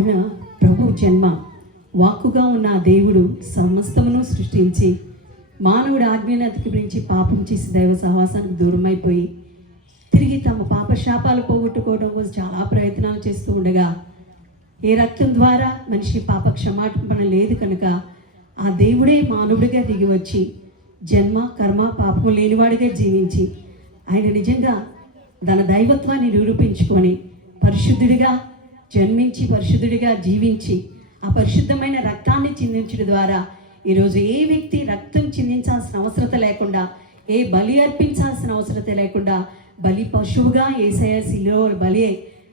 కావున ప్రభు జన్మ వాక్కుగా ఉన్న ఆ దేవుడు సమస్తమును సృష్టించి మానవుడు ఆజ్ఞను అతిక్రమించి పాపం చేసి దైవ సహవాసానికి దూరమైపోయి తిరిగి తమ పాప శాపాలు పోగొట్టుకోవడం కోసం చాలా ప్రయత్నాలు చేస్తూ ఉండగా ఏ రక్తం ద్వారా మనిషి పాప క్షమాపణ లేదు కనుక ఆ దేవుడే మానవుడిగా దిగి వచ్చి జన్మ కర్మ పాపము లేనివాడిగా జీవించి ఆయన నిజంగా తన దైవత్వాన్ని నిరూపించుకొని పరిశుద్ధుడిగా జన్మించి పరిశుద్ధుడిగా జీవించి ఆ పరిశుద్ధమైన రక్తాన్ని చిందించడం ద్వారా ఈరోజు ఏ వ్యక్తి రక్తం చిందించాల్సిన అవసరత లేకుండా ఏ బలి అర్పించాల్సిన అవసరత లేకుండా బలి పశువుగా యేసయ్య శిలువ బలి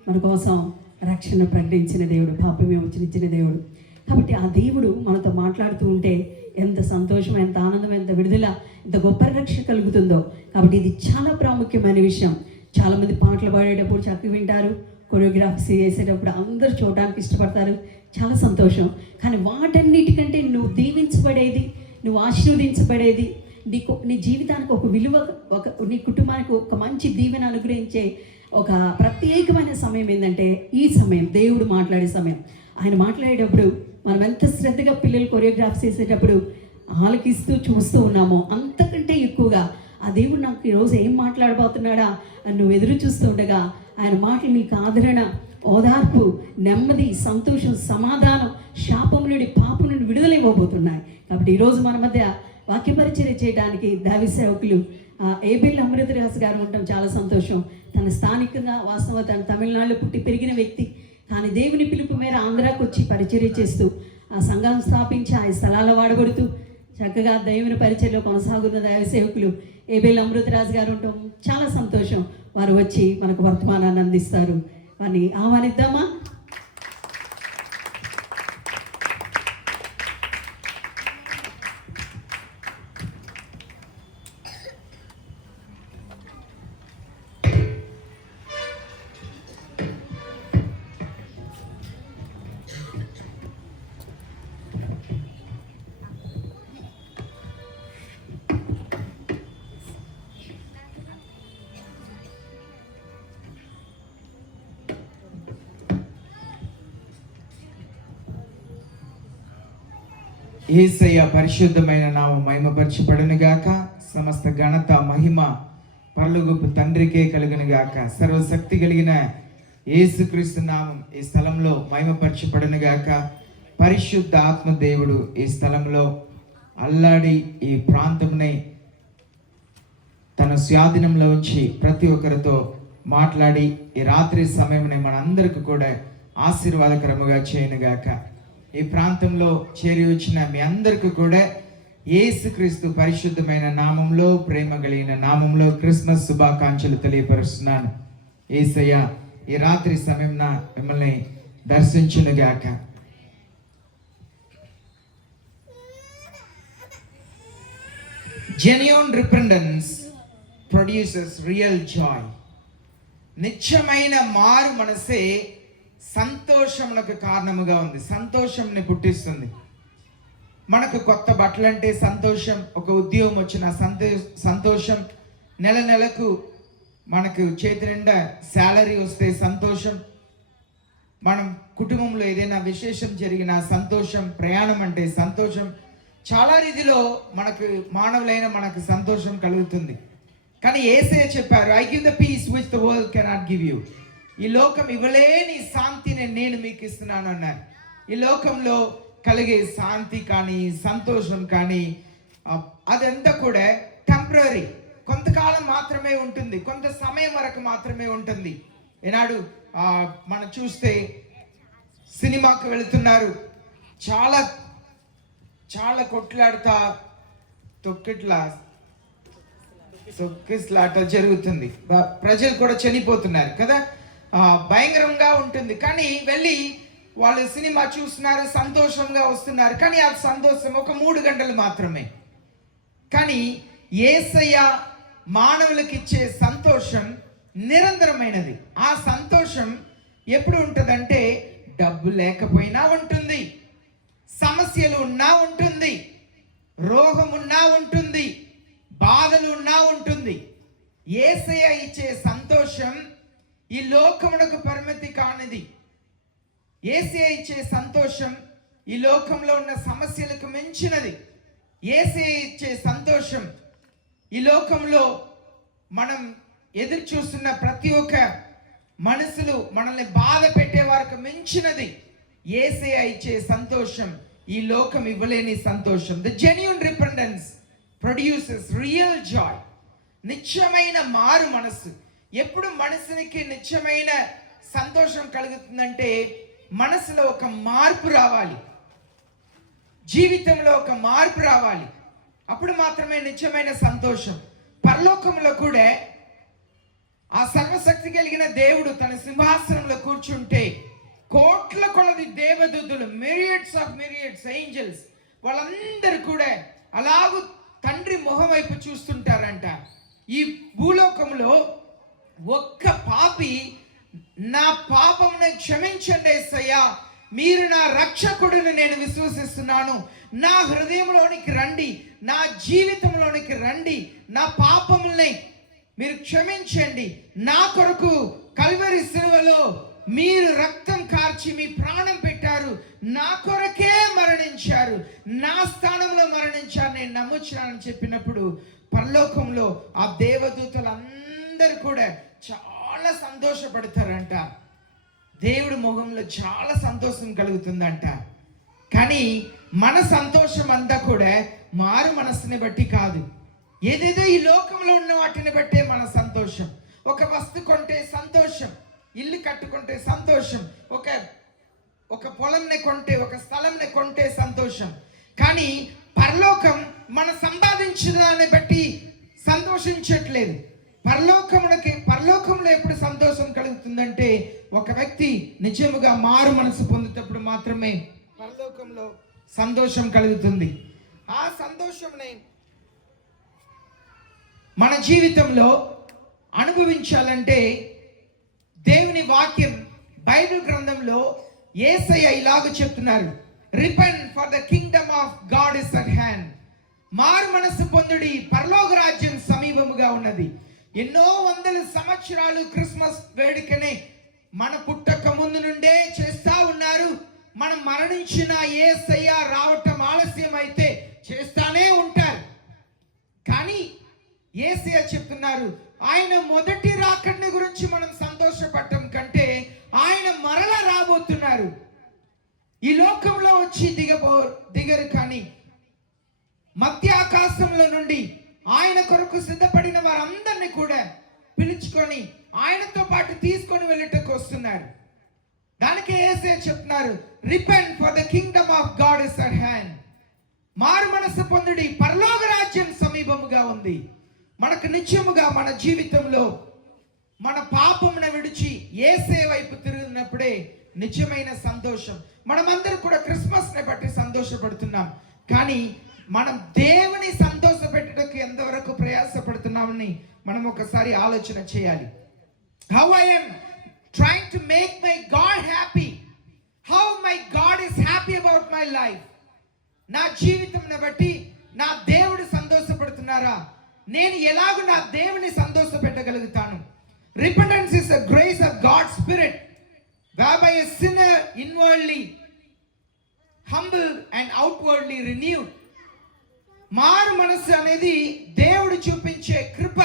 మన కోసం రక్షణ ప్రకటించిన దేవుడు, పాపమే విమోచించిన దేవుడు. కాబట్టి ఆ దేవుడు మనతో మాట్లాడుతూ ఉంటే ఎంత సంతోషం, ఎంత ఆనందం, ఎంత విడుదల, ఎంత గొప్ప రక్షణ కలుగుతుందో. కాబట్టి ఇది చాలా ప్రాముఖ్యమైన విషయం. చాలామంది పాటలు పాడేటప్పుడు చక్కగా వింటారు, కొరియోగ్రాఫీస్ చేసేటప్పుడు అందరూ చూడడానికి ఇష్టపడతారు, చాలా సంతోషం. కానీ వాటన్నిటికంటే నువ్వు దీవించబడేది, నువ్వు ఆశీర్వదించబడేది, నీ జీవితానికి ఒక విలువ, నీ కుటుంబానికి ఒక మంచి దీవెన అనుగ్రహించే ఒక ప్రత్యేకమైన సమయం ఏంటంటే ఈ సమయం, దేవుడు మాట్లాడే సమయం. ఆయన మాట్లాడేటప్పుడు మనం ఎంత శ్రద్ధగా పిల్లలు కొరియోగ్రాఫ్స్ చేసేటప్పుడు ఆలకిస్తూ చూస్తూ ఉన్నామో అంతకంటే ఎక్కువగా ఆ దేవుడు నాకు ఈరోజు ఏం మాట్లాడబోతున్నాడా అని నువ్వు ఎదురు చూస్తూ ఉండగా ఆయన మాటలు నీకు ఆదరణ, ఓదార్పు, నెమ్మది, సంతోషం, సమాధానం, శాపం నుండి పాపం నుండి విడుదల ఇవ్వబోతున్నాయి. కాబట్టి ఈరోజు మన మధ్య వాక్య పరిచర్య చేయడానికి దైవ సేవకులు ఏబిల్ అమృతరాజు గారు ఉండటం చాలా సంతోషం. తన స్థానికంగా వాస్తవ తన తమిళనాడులో పుట్టి పెరిగిన వ్యక్తి, కానీ దేవుని పిలుపు మేర ఆంధ్రాకు వచ్చి పరిచర్య చేస్తూ ఆ సంఘాన్ని స్థాపించి ఆ స్థలాల వాడబడుతూ చక్కగా దేవుని పరిచర్యలో కొనసాగుతున్న దైవ సేవకులు ఏబిల్ అమృతరాజు గారు ఉండటం చాలా సంతోషం. వారు వచ్చి మనకు వర్తమానాన్ని అందిస్తారు. వారిని ఆహ్వానిద్దామా? యేసయ్య పరిశుద్ధమైన నామం మహిమపరచబడును గాక. సమస్త ఘనత మహిమ పరలోకపు తండ్రికే కలుగును గాక. సర్వశక్తి కలిగిన యేసుక్రీస్తు నామం ఈ స్థలంలో మహిమపరచబడును గాక. పరిశుద్ధ ఆత్మ దేవుడు ఈ స్థలంలో అల్లాడి ఈ ప్రాంతంని తన స్వాధీనంలో ఉంచి ప్రతి ఒక్కరితో మాట్లాడి ఈ రాత్రి సమయంని మనందరికీ కూడా ఆశీర్వాదకరముగా చేయనుగాక. ఈ ప్రాంతంలో చేరి వచ్చిన మీ అందరికీ కూడా యేసుక్రీస్తు పరిశుద్ధమైన నామంలో, ప్రేమ కలిగిన నామంలో క్రిస్మస్ శుభాకాంక్షలు తెలియపరుస్తున్నాను. యేసయ్య ఈ రాత్రి సమయంన మిమ్మల్ని దర్శించునుగాక. Genuine repentance produces real joy. నిత్యమైన మారు మనసే సంతోషమునకు కారణముగా ఉంది, సంతోషంని పుట్టిస్తుంది. మనకు కొత్త బట్టలు అంటే సంతోషం, ఒక ఉద్యోగం వచ్చిన సంతోషం, నెల నెలకు మనకు చేతి నిండా శాలరీ వస్తే సంతోషం, మనం కుటుంబంలో ఏదైనా విశేషం జరిగిన సంతోషం, ప్రయాణం అంటే సంతోషం. చాలా రీతిలో మనకు మానవులైన మనకు సంతోషం కలుగుతుంది. కానీ యేసయ్య చెప్పారు, I give the peace which the world cannot give you. ఈ లోకం ఇవ్వలేని శాంతిని నేను మీకు ఇస్తున్నాను అన్నారు. ఈ లోకంలో కలిగే శాంతి కానీ సంతోషం కానీ అదంతా కూడా టెంపరరీ, కొంతకాలం మాత్రమే ఉంటుంది, కొంత సమయం వరకు మాత్రమే ఉంటుంది. ఈనాడు మనం చూస్తే సినిమాకు వెళుతున్నారు, చాలా చాలా కొట్లాడుతా తొక్కిట్లాట జరుగుతుంది, ప్రజలు కూడా చనిపోతున్నారు కదా, భయంకరంగా ఉంటుంది. కానీ వెళ్ళి వాళ్ళు సినిమా చూస్తున్నారు, సంతోషంగా వస్తున్నారు. కానీ ఆ సంతోషం ఒక 3 గంటలు మాత్రమే. కానీ యేసయ్య మానవులకు ఇచ్చే సంతోషం నిరంతరమైనది. ఆ సంతోషం ఎప్పుడు ఉంటుందంటే డబ్బు లేకపోయినా ఉంటుంది, సమస్యలు ఉన్నా ఉంటుంది, రోగం ఉన్నా ఉంటుంది, బాధలు ఉన్నా ఉంటుంది. యేసయ్య ఇచ్చే సంతోషం ఈ లోకమునకు పరిమితి కానిది. యేసయ్య ఇచ్చే సంతోషం ఈ లోకంలో ఉన్న సమస్యలకు మించినది. యేసయ్య ఇచ్చే సంతోషం ఈ లోకంలో మనం ఎదురు చూస్తున్న ప్రతి ఒక్క మనసులు మనల్ని బాధ పెట్టే వారికి మించినది. యేసయ్య ఇచ్చే సంతోషం ఈ లోకం ఇవ్వలేని సంతోషం. The genuine repentance produces real Joy. నిత్యమైన మారు మనస్సు. ఎప్పుడు మనసునికి నిత్యమైన సంతోషం కలుగుతుందంటే మనసులో ఒక మార్పు రావాలి, జీవితంలో ఒక మార్పు రావాలి. అప్పుడు మాత్రమే నిత్యమైన సంతోషం. పరలోకంలో కూడా ఆ సర్వశక్తి కలిగిన దేవుడు తన సింహాసనంలో కూర్చుంటే కోట్ల కొలది దేవదూతలు, మిరియడ్స్ ఆఫ్ మిరియడ్స్ ఏంజల్స్, వాళ్ళందరూ కూడా అలాగూ తండ్రి మొహం వైపు చూస్తుంటారంట. ఈ భూలోకంలో ఒక్క పాపి నా పాపమును క్షమించండి యేసయ్యా, మీరు నా రక్షకుడిని నేను విశ్వసిస్తున్నాను, నా హృదయంలోనికి రండి, నా జీవితంలోనికి రండి, నా పాపముల్ని మీరు క్షమించండి, నా కొరకు కల్వరి సిలువలో మీరు రక్తం కార్చి మీ ప్రాణం పెట్టారు, నా కొరకే మరణించారు, నా స్థానంలో మరణించారు, నేను నమ్ముచున్నానని చెప్పినప్పుడు పరలోకంలో ఆ దేవదూతలందరూ కూడా చాలా సంతోషపడతారంట. దేవుడి ముఖంలో చాలా సంతోషం కలుగుతుందంట. కానీ మన సంతోషం అంతా కూడా మారు మనస్సుని బట్టి కాదు. ఏదేదో ఈ లోకంలో ఉన్న వాటిని బట్టే మన సంతోషం. ఒక వస్తు కొంటే సంతోషం, ఇల్లు కట్టుకుంటే సంతోషం, ఒక పొలంని కొంటే, ఒక స్థలంని కొంటే సంతోషం. కానీ మన సంపాదించిన దాన్ని బట్టి సంతోషించట్లేదు. పరలోకంలో ఎప్పుడు సంతోషం కలుగుతుందంటే ఒక వ్యక్తి నిజముగా మారు మనసు పొందేటప్పుడు మాత్రమే పరలోకంలో సంతోషం కలుగుతుంది. ఆ సంతోషంని మన జీవితంలో అనుభవించాలంటే దేవుని వాక్యం బైబిల్ గ్రంథంలో యేసయ్య ఇలాగ చెప్తున్నారు, repent for the Kingdom of God is at hand. మారు మనసు పొందుడి, పరలోక రాజ్యం సమీపముగా ఉన్నది. ఎన్నో వందల సంవత్సరాలు క్రిస్మస్ వేడుకని మన పుట్టక ముందు నుండే చేస్తా ఉన్నారు. మనం మరణించిన యేసయ్య రావటం ఆలస్యం అయితే చేస్తానే ఉంటారు. కానీ యేసయ్య చెప్తున్నారు, ఆయన మొదటి రాకడని గురించి మనం సంతోషపడటం కంటే ఆయన మరలా రాబోతున్నారు. ఈ లోకంలో వచ్చి దిగరు, కానీ మధ్య ఆకాశంలో నుండి ఆయన కొరకు సిద్ధపడిన వారందరినీ కూడా పిలుచుకొని ఆయనతో పాటు తీసుకొని వెళ్ళటకు వస్తున్నారు. దానికి యేసయ్య చెప్తున్నారు, repent for the Kingdom of God is at hand. మారు మనసు పొందుడి, పరలోక రాజ్యం సమీపముగా ఉంది. మనకు నిత్యముగా మన జీవితంలో మన పాపమును విడిచి యేసయ్య వైపు తిరిగినప్పుడే నిజమైన సంతోషం. మనమందరం కూడా క్రిస్మస్ని బట్టి సంతోషపడుతున్నాం, కానీ మనం దేవుని సంతోష పెట్టడానికి ఎంతవరకు ప్రయాసపడుతున్నామని మనం ఒకసారి ఆలోచన చేయాలి. How I am trying to make my God happy, how my God is happy about my life. నా జీవితంని బట్టి నా దేవుడు సంతోషపడుతున్నారా? నేను ఎలాగో నా దేవుని సంతోష పెట్టగలుగుతాను? Repentance is the grace of God spirit whereby a sinner inwardly humble and outwardly renewed. మారు మనస్సు అనేది దేవుడు చూపించే కృప.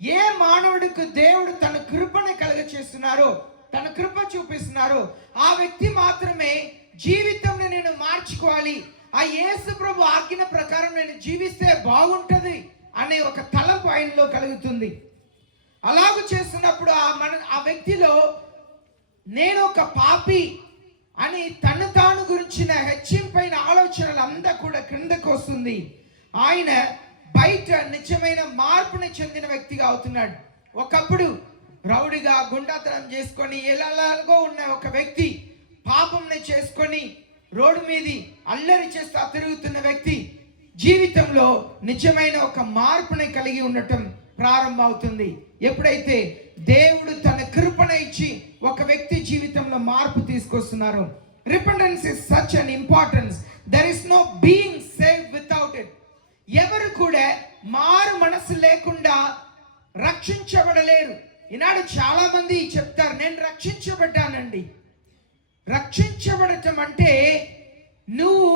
ఏ మానవుడికి దేవుడు తన కృపను కలుగచేస్తున్నారో, తన కృప చూపిస్తున్నారో ఆ వ్యక్తి మాత్రమే జీవితంని నేను మార్చుకోవాలి, ఆ యేసు ప్రభు ఆజ్ఞ ప్రకారం నేను జీవిస్తే బాగుంటది అనే ఒక తలంపు ఆయనలో కలుగుతుంది. అలాగూ చేస్తున్నప్పుడు ఆ వ్యక్తిలో నేను ఒక పాపి అని తను తాను గురించిన హెచ్చింపైన ఆలోచనలు అంతా కూడా క్రిందకు వస్తుంది. ఆయన బయట నిజమైన మార్పుని చెందిన వ్యక్తిగా అవుతున్నాడు. ఒకప్పుడు రౌడిగా గుండాతనం చేసుకొని ఎలాగో ఉన్న ఒక వ్యక్తి పాపంని చేసుకొని రోడ్డు మీది అల్లరి చేస్తూ తిరుగుతున్న వ్యక్తి జీవితంలో నిజమైన ఒక మార్పుని కలిగి ఉండటం ప్రారంభమవుతుంది. ఎప్పుడైతే దేవుడు తన కృపను ఇచ్చి ఒక వ్యక్తి జీవితంలో మార్పు తీసుకొస్తున్నారు. Repentance is such an importance. There is no being saved without it. ఎవరు కూడా మారు మనసు లేకుండా రక్షించబడలేరు. ఈనాడు చాలా మంది చెప్తారు, నేను రక్షించబడ్డానండి, రక్షించబడటం అంటే నువ్వు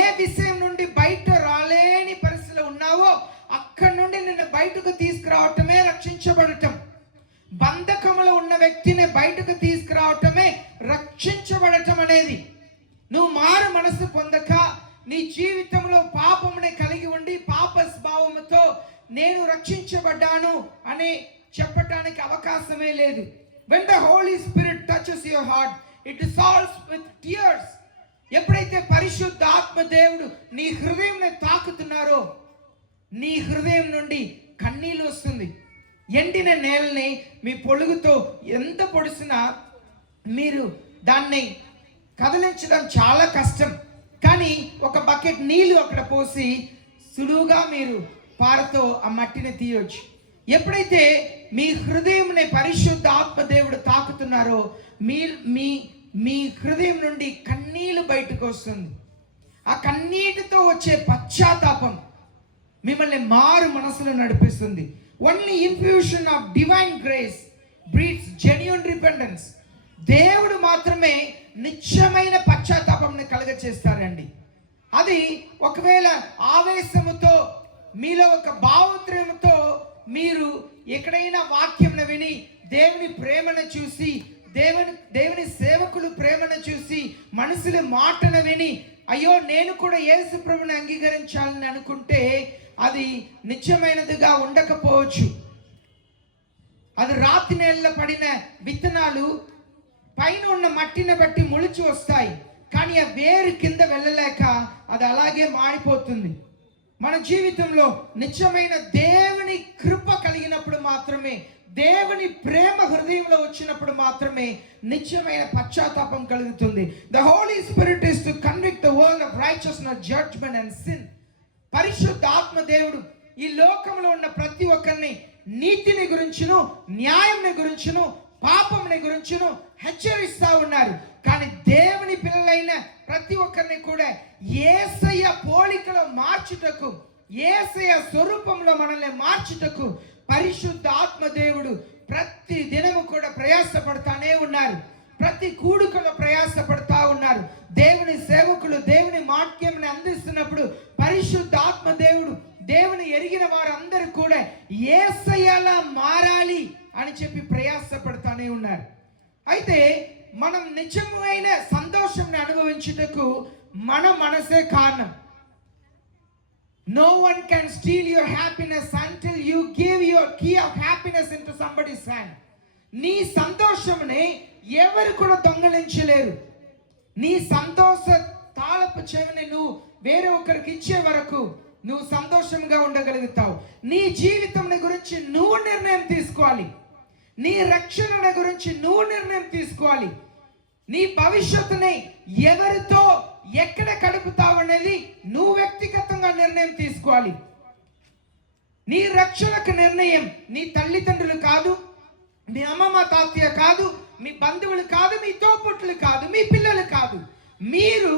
ఏ విషయం నుండి బయట రాలేని పరిస్థితిలో ఉన్నావో అక్కడి నుండి నిన్ను బయటకు తీసుకురావటమే రక్షించబడటం. బంధకములో ఉన్న వ్యక్తిని బయటకు తీసుకురావటమే రక్షించబడటం అనేది. నువ్వు మారు మనసు పొందక నీ జీవితంలో పాపముని కలిగి ఉండి పాప స్వభావముతో నేను రక్షించబడ్డాను అని చెప్పటానికి అవకాశమే లేదు. When the Holy Spirit touches your heart, it dissolves with tears. ఎప్పుడైతే పరిశుద్ధ ఆత్మ దేవుడు నీ హృదయంని తాకుతున్నారో నీ హృదయం నుండి కన్నీళ్ళు వస్తుంది. ఎండిన నేలని మీ పొడుగుతో ఎంత పొడిసినా మీరు దాన్ని కదిలించడం చాలా కష్టం. కానీ ఒక బకెట్ నీళ్లు అక్కడ పోసి సులువుగా మీరు పారతో ఆ మట్టిని తీయొచ్చు. ఎప్పుడైతే మీ హృదయంని పరిశుద్ధ ఆత్మ దేవుడు తాకుతున్నారో మీ హృదయం నుండి కన్నీళ్ళు బయటకు వస్తుంది. ఆ కన్నీటితో వచ్చే పశ్చాత్తాపం మిమ్మల్ని మారు మనసులో నడిపిస్తుంది. Only infusion of divine grace breeds genuine repentance. దేవుడు మాత్రమే నిత్యమైన పశ్చాత్తాపంని కలుగ చేస్తారండి. అది ఒకవేళ ఆవేశముతో మీలో ఒక భావోద్రేకంతో మీరు ఎక్కడైనా వాక్యంను విని దేవుని ప్రేమను చూసి దేవుని సేవకులు ప్రేమను చూసి మనుషుల మాటను విని అయ్యో నేను కూడా యేసు ప్రభువుని అంగీకరించాలని అనుకుంటే అది నిత్యమైనదిగా ఉండకపోవచ్చు. అది రాతి నేలలో పడిన విత్తనాలు పైన ఉన్న మట్టిని బట్టి మొలిచి వస్తాయి, కానీ ఆ వేరు కింద వెళ్ళలేక అది అలాగే మాడిపోతుంది. మన జీవితంలో నిత్యమైన దేవుని కృప కలిగినప్పుడు మాత్రమే, దేవుని ప్రేమ హృదయంలో వచ్చినప్పుడు మాత్రమే నిత్యమైన పశ్చాత్తాపం కలుగుతుంది. The Holy Spirit is to convict the world of righteousness, judgment and sin. పరిశుద్ధ ఆత్మ దేవుడు ఈ లోకంలో ఉన్న ప్రతి ఒక్కరిని నీతిని గురించును, న్యాయంని గురించును, పాపంని గురించును హెచ్చరిస్తా ఉన్నారు. కానీ దేవుని పిల్లలైన ప్రతి ఒక్కరిని కూడా యేసయ్య పోలికలో మార్చుటకు, యేసయ్య స్వరూపంలో మనల్ని మార్చుటకు పరిశుద్ధ ఆత్మ దేవుడు ప్రతి దినము కూడా ప్రయాసపడతానే ఉన్నారు. ప్రతి కూడుకలో ప్రయాసపడతా ఉన్నారు. దేవుని సేవకులు దేవుని వాక్యంని అందిస్తున్నప్పుడు పరిశుద్ధ ఆత్మ దేవుడు దేవుని ఎరిగిన వారందరూ కూడా యేసయ్యలా మారాలి అని చెప్పి ప్రయాసపడతానే ఉన్నారు. అయితే మనం నిజమైన సంతోషంని అనుభవించుటకు మన మనసే కారణం. No one can steal your happiness until you give your key of happiness into somebody's hand. నీ సంతోషంని ఎవరు కూడా దొంగలించలేరు. నీ సంతోష తాళపు చెవిని నువ్వు వేరే ఒకరికి ఇచ్చే వరకు నువ్వు సంతోషంగా ఉండగలుగుతావు. నీ జీవితం గురించి నువ్వు నిర్ణయం తీసుకోవాలి. నీ రక్షణ గురించి నువ్వు నిర్ణయం తీసుకోవాలి. నీ భవిష్యత్తుని ఎవరితో ఎక్కడ గడుపుతావు అనేది నువ్వు వ్యక్తిగతంగా నిర్ణయం తీసుకోవాలి. నీ రక్షణకు నిర్ణయం నీ తల్లిదండ్రులు కాదు, మీ అమ్మమ్మ తాతయ్య కాదు, మీ బంధువులు కాదు, మీ తోపుట్లు కాదు, మీ పిల్లలు కాదు. మీరు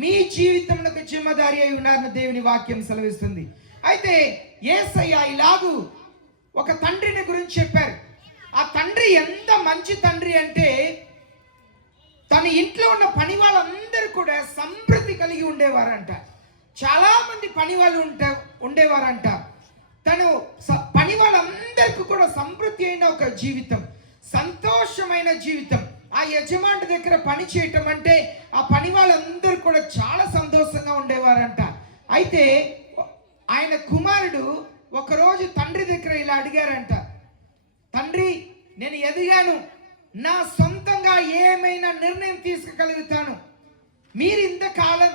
మీ జీవితంలో జిమ్మదారి అయి ఉన్నారని దేవుని వాక్యం సెలవిస్తుంది. అయితే యేసయ్య ఇలాగూ ఒక తండ్రిని గురించి చెప్పారు. ఆ తండ్రి ఎంత మంచి తండ్రి అంటే తన ఇంట్లో ఉన్న పని వాళ్ళందరూ కూడా సమృద్ధి కలిగి ఉండేవారంట. చాలా మంది పని వాళ్ళు ఉండేవారంట. తను పని వాళ్ళందరికీ కూడా సమృద్ధి అయిన ఒక జీవితం, సంతోషమైన జీవితం. ఆ యజమాని దగ్గర పని చేయటం అంటే ఆ పని వాళ్ళందరూ కూడా చాలా సంతోషంగా ఉండేవారంట. అయితే ఆయన కుమారుడు ఒకరోజు తండ్రి దగ్గర ఇలా అడిగారంట, తండ్రి నేను ఎదిగాను, నా సొంతంగా ఏమైనా నిర్ణయం తీసుకోగలుగుతాను. మీరు ఇంతకాలం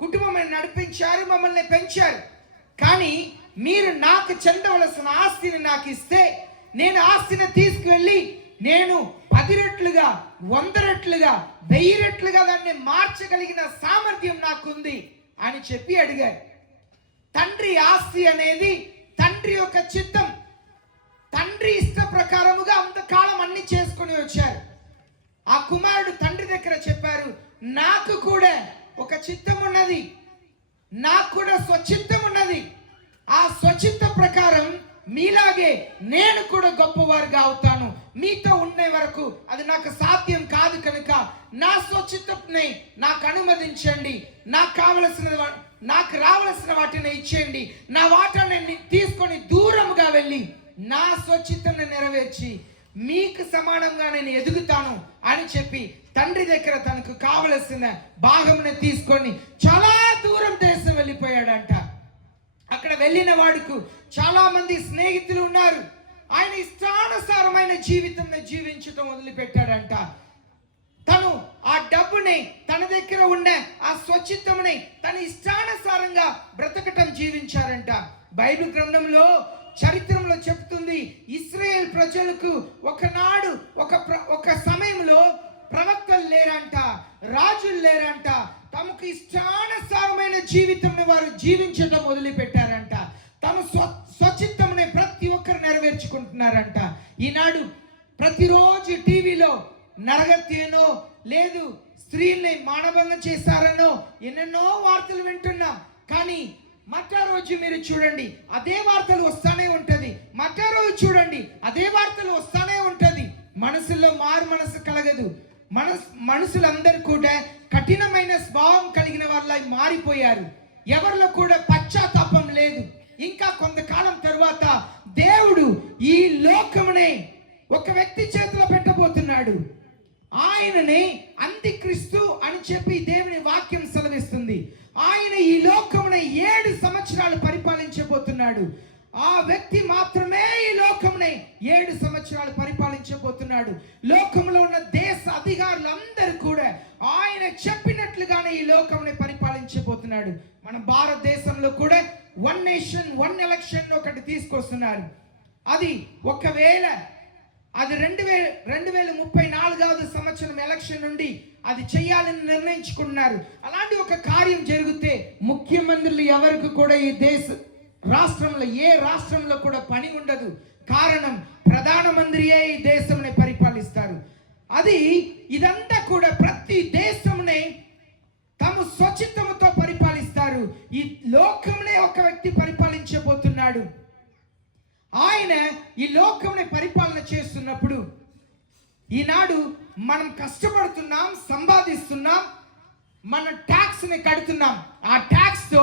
కుటుంబం నడిపించారు, మమ్మల్ని పెంచారు, కానీ మీరు నాకు చెందవలసిన ఆస్తిని నాకు ఇస్తే నేను ఆస్తిని తీసుకువెళ్ళి నేను 10 రెట్లుగా 100 రెట్లుగా 1000 రెట్లుగా దాన్ని మార్చగలిగిన సామర్థ్యం నాకుంది అని చెప్పి అడిగారు. తండ్రి ఆస్తి అనేది తండ్రి యొక్క చిత్తం. తండ్రి ఇష్ట ప్రకారముగా అంతకాలం అన్ని చేసుకుని వచ్చారు. ఆ కుమారుడు తండ్రి దగ్గర చెప్పారు, నాకు కూడా ఒక చిత్తం ఉన్నది, నాకు కూడా స్వచిత్తం ఉన్నది. ఆ స్వచిత్త ప్రకారం మీలాగే నేను కూడా గొప్పవారుగా అవుతాను. మీతో ఉండే వరకు అది నాకు సాధ్యం కాదు కనుక నా స్వచిత్తని నాకు అనుమతించండి. నాకు రావలసిన వాటిని ఇచ్చేయండి. నా వాటాన్ని తీసుకొని దూరంగా వెళ్ళి నా స్వచిత్తని నెరవేర్చి మీకు సమానంగా నేను ఎదుగుతాను అని చెప్పి తండ్రి దగ్గర తనకు కావలసిన భాగమును తీసుకొని చాలా దూరం దేశం వెళ్ళిపోయాడంట. అక్కడ వెళ్ళిన వాడికి చాలా మంది స్నేహితులు ఉన్నారు. ఆయన ఇష్టానుసారమైన జీవితం జీవించటం మొదలుపెట్టాడంట. తను ఆ డబ్బుని, తన దగ్గర ఉండే ఆ స్వచిత్తముని తన ఇష్టానుసారంగా బ్రతకటం జీవించారంట. బైబిల్ గ్రంథంలో చరిత్రలో చెప్తుంది, ఇశ్రాయేల్ ప్రజలకు ఒకనాడు ఒక సమయంలో ప్రవక్తలు లేరంట, రాజులు లేరంట. తమకు ఇష్టానుసారమైన జీవితం వారు జీవించడం మొదలు పెట్టారంట. తమ స్వచిత్తమునే ప్రతి ఒక్కరు నెరవేర్చుకుంటున్నారంట. ఈనాడు ప్రతిరోజు టీవీలో నరగత్యనో లేదు స్త్రీల్ని మానభంగం చేశారనో ఎన్నెన్నో వార్తలు వింటున్నాం. కానీ మట్టా రోజు మీరు చూడండి అదే వార్తలు వస్తానే ఉంటది. మట్టా రోజు చూడండి అదే వార్తలు వస్తానే ఉంటది. మనసులో మారు మనసు కలగదు. మనుషులందరూ కూడా కఠినమైన స్వభావం కలిగిన వాళ్ళ మారిపోయారు. ఎవరిలో కూడా పశ్చాత్తాపం లేదు. ఇంకా కొంతకాలం తర్వాత దేవుడు ఈ లోకమునే ఒక వ్యక్తి చేతిలో పెట్టబోతున్నాడు. ఆయననే అంత్యక్రీస్తు అని చెప్పి దేవుని వాక్యం సెలవిస్తుంది. ఆయన ఈ లోకమున 7 సంవత్సరాలు పరిపాలించబోతున్నాడు. ఆ వ్యక్తి మాత్రమే ఈ లోకమునే 7 సంవత్సరాలు పరిపాలించబోతున్నాడు. లోకంలో ఉన్న దేశ అధికారులందరూ కూడా ఆయన చెప్పినట్లుగానే ఈ లోకముని పరిపాలించబోతున్నాడు. మన భారతదేశంలో కూడా 1 నేషన్ 1 ఎలక్షన్ ఒకటి తీసుకొస్తున్నారు. అది ఒకవేళ అది 2034 సంవత్సరం ఎలక్షన్ నుండి అది చేయాలని నిర్ణయించుకున్నారు. అలాంటి ఒక కార్యం జరిగితే ముఖ్యమంత్రులు ఎవరికి కూడా ఈ దేశ రాష్ట్రంలో ఏ రాష్ట్రంలో కూడా పని ఉండదు. కారణం ప్రధానమంత్రియే ఈ దేశంని పరిపాలిస్తారు. ఇదంతా కూడా ప్రతి దేశంనే తమ స్వచిత్తముతో పరిపాలిస్తారు. ఈ లోకంనే ఒక వ్యక్తి పరిపాలించబోతున్నాడు. ఆయన ఈ లోకంని పరిపాలన చేస్తున్నప్పుడు ఈనాడు మనం కష్టపడుతున్నాం, సంపాదిస్తున్నాం, మన ట్యాక్స్ ని కడుతున్నాం. ఆ ట్యాక్స్ తో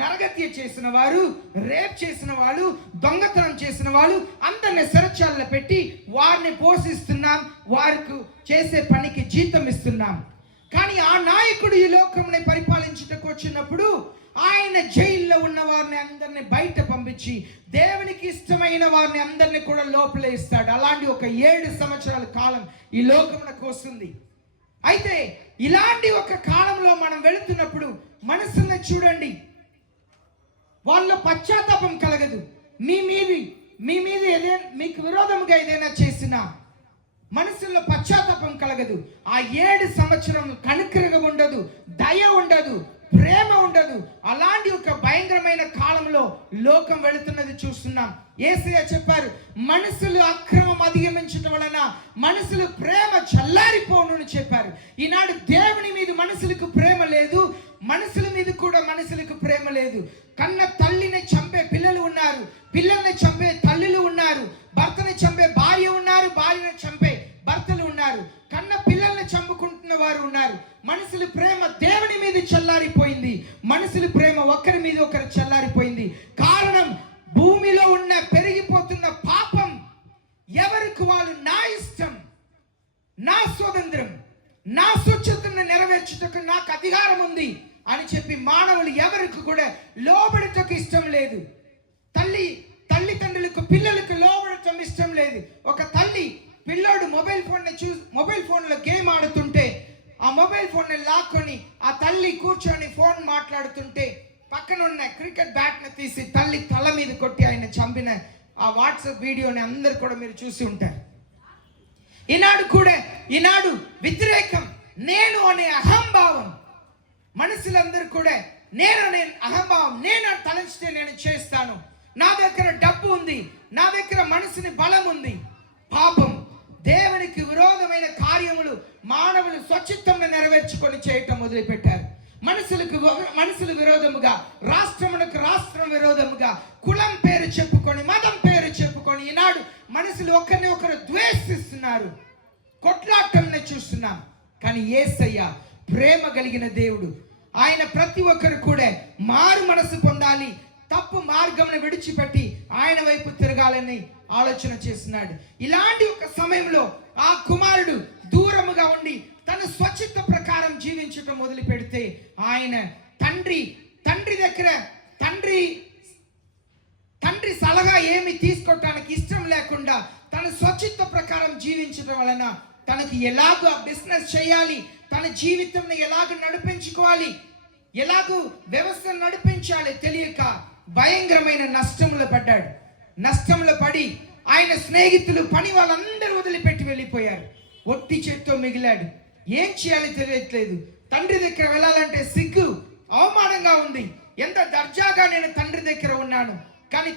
నరగత్య చేసిన వారు, రేప్ చేసిన వాళ్ళు, దొంగతనం చేసిన వాళ్ళు అందరిని సెరచాల్లో పెట్టి వారిని పోషిస్తున్నాం, వారికి చేసే పనికి జీతం ఇస్తున్నాం. కానీ ఆ నాయకుడు ఈ లోకంని పరిపాలించుటకు వచ్చినప్పుడు ఆయన జైల్లో ఉన్న వారిని అందరిని బయట పంపించి దేవునికి ఇష్టమైన వారిని అందరిని కూడా లోపలే ఇస్తాడు. అలాంటి ఒక 7 సంవత్సరాల కాలం ఈ లోకమునకు వస్తుంది. అయితే ఇలాంటి ఒక కాలంలో మనం వెళుతున్నప్పుడు మనసుని చూడండి, వాళ్ళ పశ్చాత్తాపం కలగదు. మీ మీద ఏదైనా మీకు విరోధముగా ఏదైనా చేసినా మనసులో పశ్చాత్తాపం కలగదు. ఆ 7 సంవత్సరం కనుకరగా ఉండదు, దయ ఉండదు, ప్రేమ ఉండదు. అలాంటి ఒక భయంకరమైన కాలంలో లోకం వెళుతున్నది చూస్తున్నాం. యేసయ్య చెప్పారు, మనుషులు అక్రమం అధిగమించడం వలన మనుషులు ప్రేమ చల్లారిపోను చెప్పారు. ఈనాడు దేవుని మీద మనుషులకు ప్రేమ లేదు, మనుషుల మీద కూడా మనుషులకు ప్రేమ లేదు. కన్న తల్లిని చంపే పిల్లలు ఉన్నారు, పిల్లల్ని చంపే తల్లులు ఉన్నారు, భర్తని చంపే భార్య ఉన్నారు, భార్యని చంపే భర్తలు ఉన్నారు, కన్న పిల్లల్ని చంపుకుంటున్న వారు ఉన్నారు. మనుషుల ప్రేమ దేవుని మీద చల్లారిపోయింది. మనుషుల ప్రేమ ఒకరి మీద ఒకరు చల్లారిపోయింది. కారణం భూమిలో ఉన్న పెరిగిపోతున్న పాపం. ఎవరికి వాళ్ళు నా ఇష్టం, నా స్వతంత్రం, నా స్వచ్ఛతను నెరవేర్చుటకు నాకు అధికారం ఉంది అని చెప్పి మానవులు ఎవరికి కూడా లోబడటకు ఇష్టం లేదు. తల్లిదండ్రులకు పిల్లలకు లోబడటం ఇష్టం లేదు. ఒక తల్లి పిల్లోడు మొబైల్ ఫోన్లో గేమ్ ఆడుతుంటే ఆ మొబైల్ ఫోన్ని లాక్కొని ఆ తల్లి కూర్చొని ఫోన్ మాట్లాడుతుంటే పక్కన ఉన్న క్రికెట్ బ్యాట్ని తీసి తల్లి తల మీద కొట్టి ఆయన చంపిన ఆ వాట్సాప్ వీడియోని అందరు కూడా మీరు చూసి ఉంటారు. ఈనాడు వ్యతిరేకం, నేను అనే అహంభావం. మనుషులందరూ కూడా నేను అనే అహంభావం, నేను తలంచితే నేను చేస్తాను, నా దగ్గర డబ్బు ఉంది, నా దగ్గర మనసుని బలం ఉంది. పాపం, దేవునికి విరోధమైన కార్యములు మానవులు స్వచిత్తంగా నెరవేర్చుకొని చేయటం మొదలుపెట్టారు. మనుషులు విరోధముగా, రాష్ట్రమునకు రాష్ట్రం విరోధముగా, కులం పేరు చెప్పుకొని, మతం పేరు చెప్పుకొని ఈనాడు మనుషులు ఒకరిని ఒకరు ద్వేషిస్తున్నారు, కొట్లాటంని చూస్తున్నాం. కానీ యేసయ్య ప్రేమ కలిగిన దేవుడు. ఆయన ప్రతి ఒక్కరు కూడా మారు మనసు పొందాలి, తప్పు మార్గంను విడిచిపెట్టి ఆయన వైపు తిరగాలని ఆలోచన చేస్తున్నాడు. ఇలాంటి ఒక సమయంలో ఆ కుమారుడు దూరముగా ఉండి తన స్వచ్ఛత ప్రకారం జీవించటం మొదలు పెడితే ఆయన తండ్రి దగ్గర తండ్రి సలహా ఏమి తీసుకోవటానికి ఇష్టం లేకుండా తన స్వచ్ఛత ప్రకారం జీవించడం వలన తనకు ఎలాగో బిజినెస్ చేయాలి, తన జీవితం ఎలాగ నడిపించుకోవాలి, ఎలాగూ వ్యవస్థ నడిపించాలి తెలియక భయంకరమైన నష్టంలో పడ్డాడు. నష్టంలో పడి ఆయన స్నేహితులు పని వాళ్ళందరూ వదిలిపెట్టి వెళ్ళిపోయారు. ఒట్టి చేత్తో మిగిలాడు. ఏం చేయాలి తెలియట్లేదు. తండ్రి దగ్గర వెళ్ళాలంటే సిగ్గు, అవమానంగా ఉంది. ఎంత దర్జాగా నేను తండ్రి దగ్గర ఉన్నాను, కానీ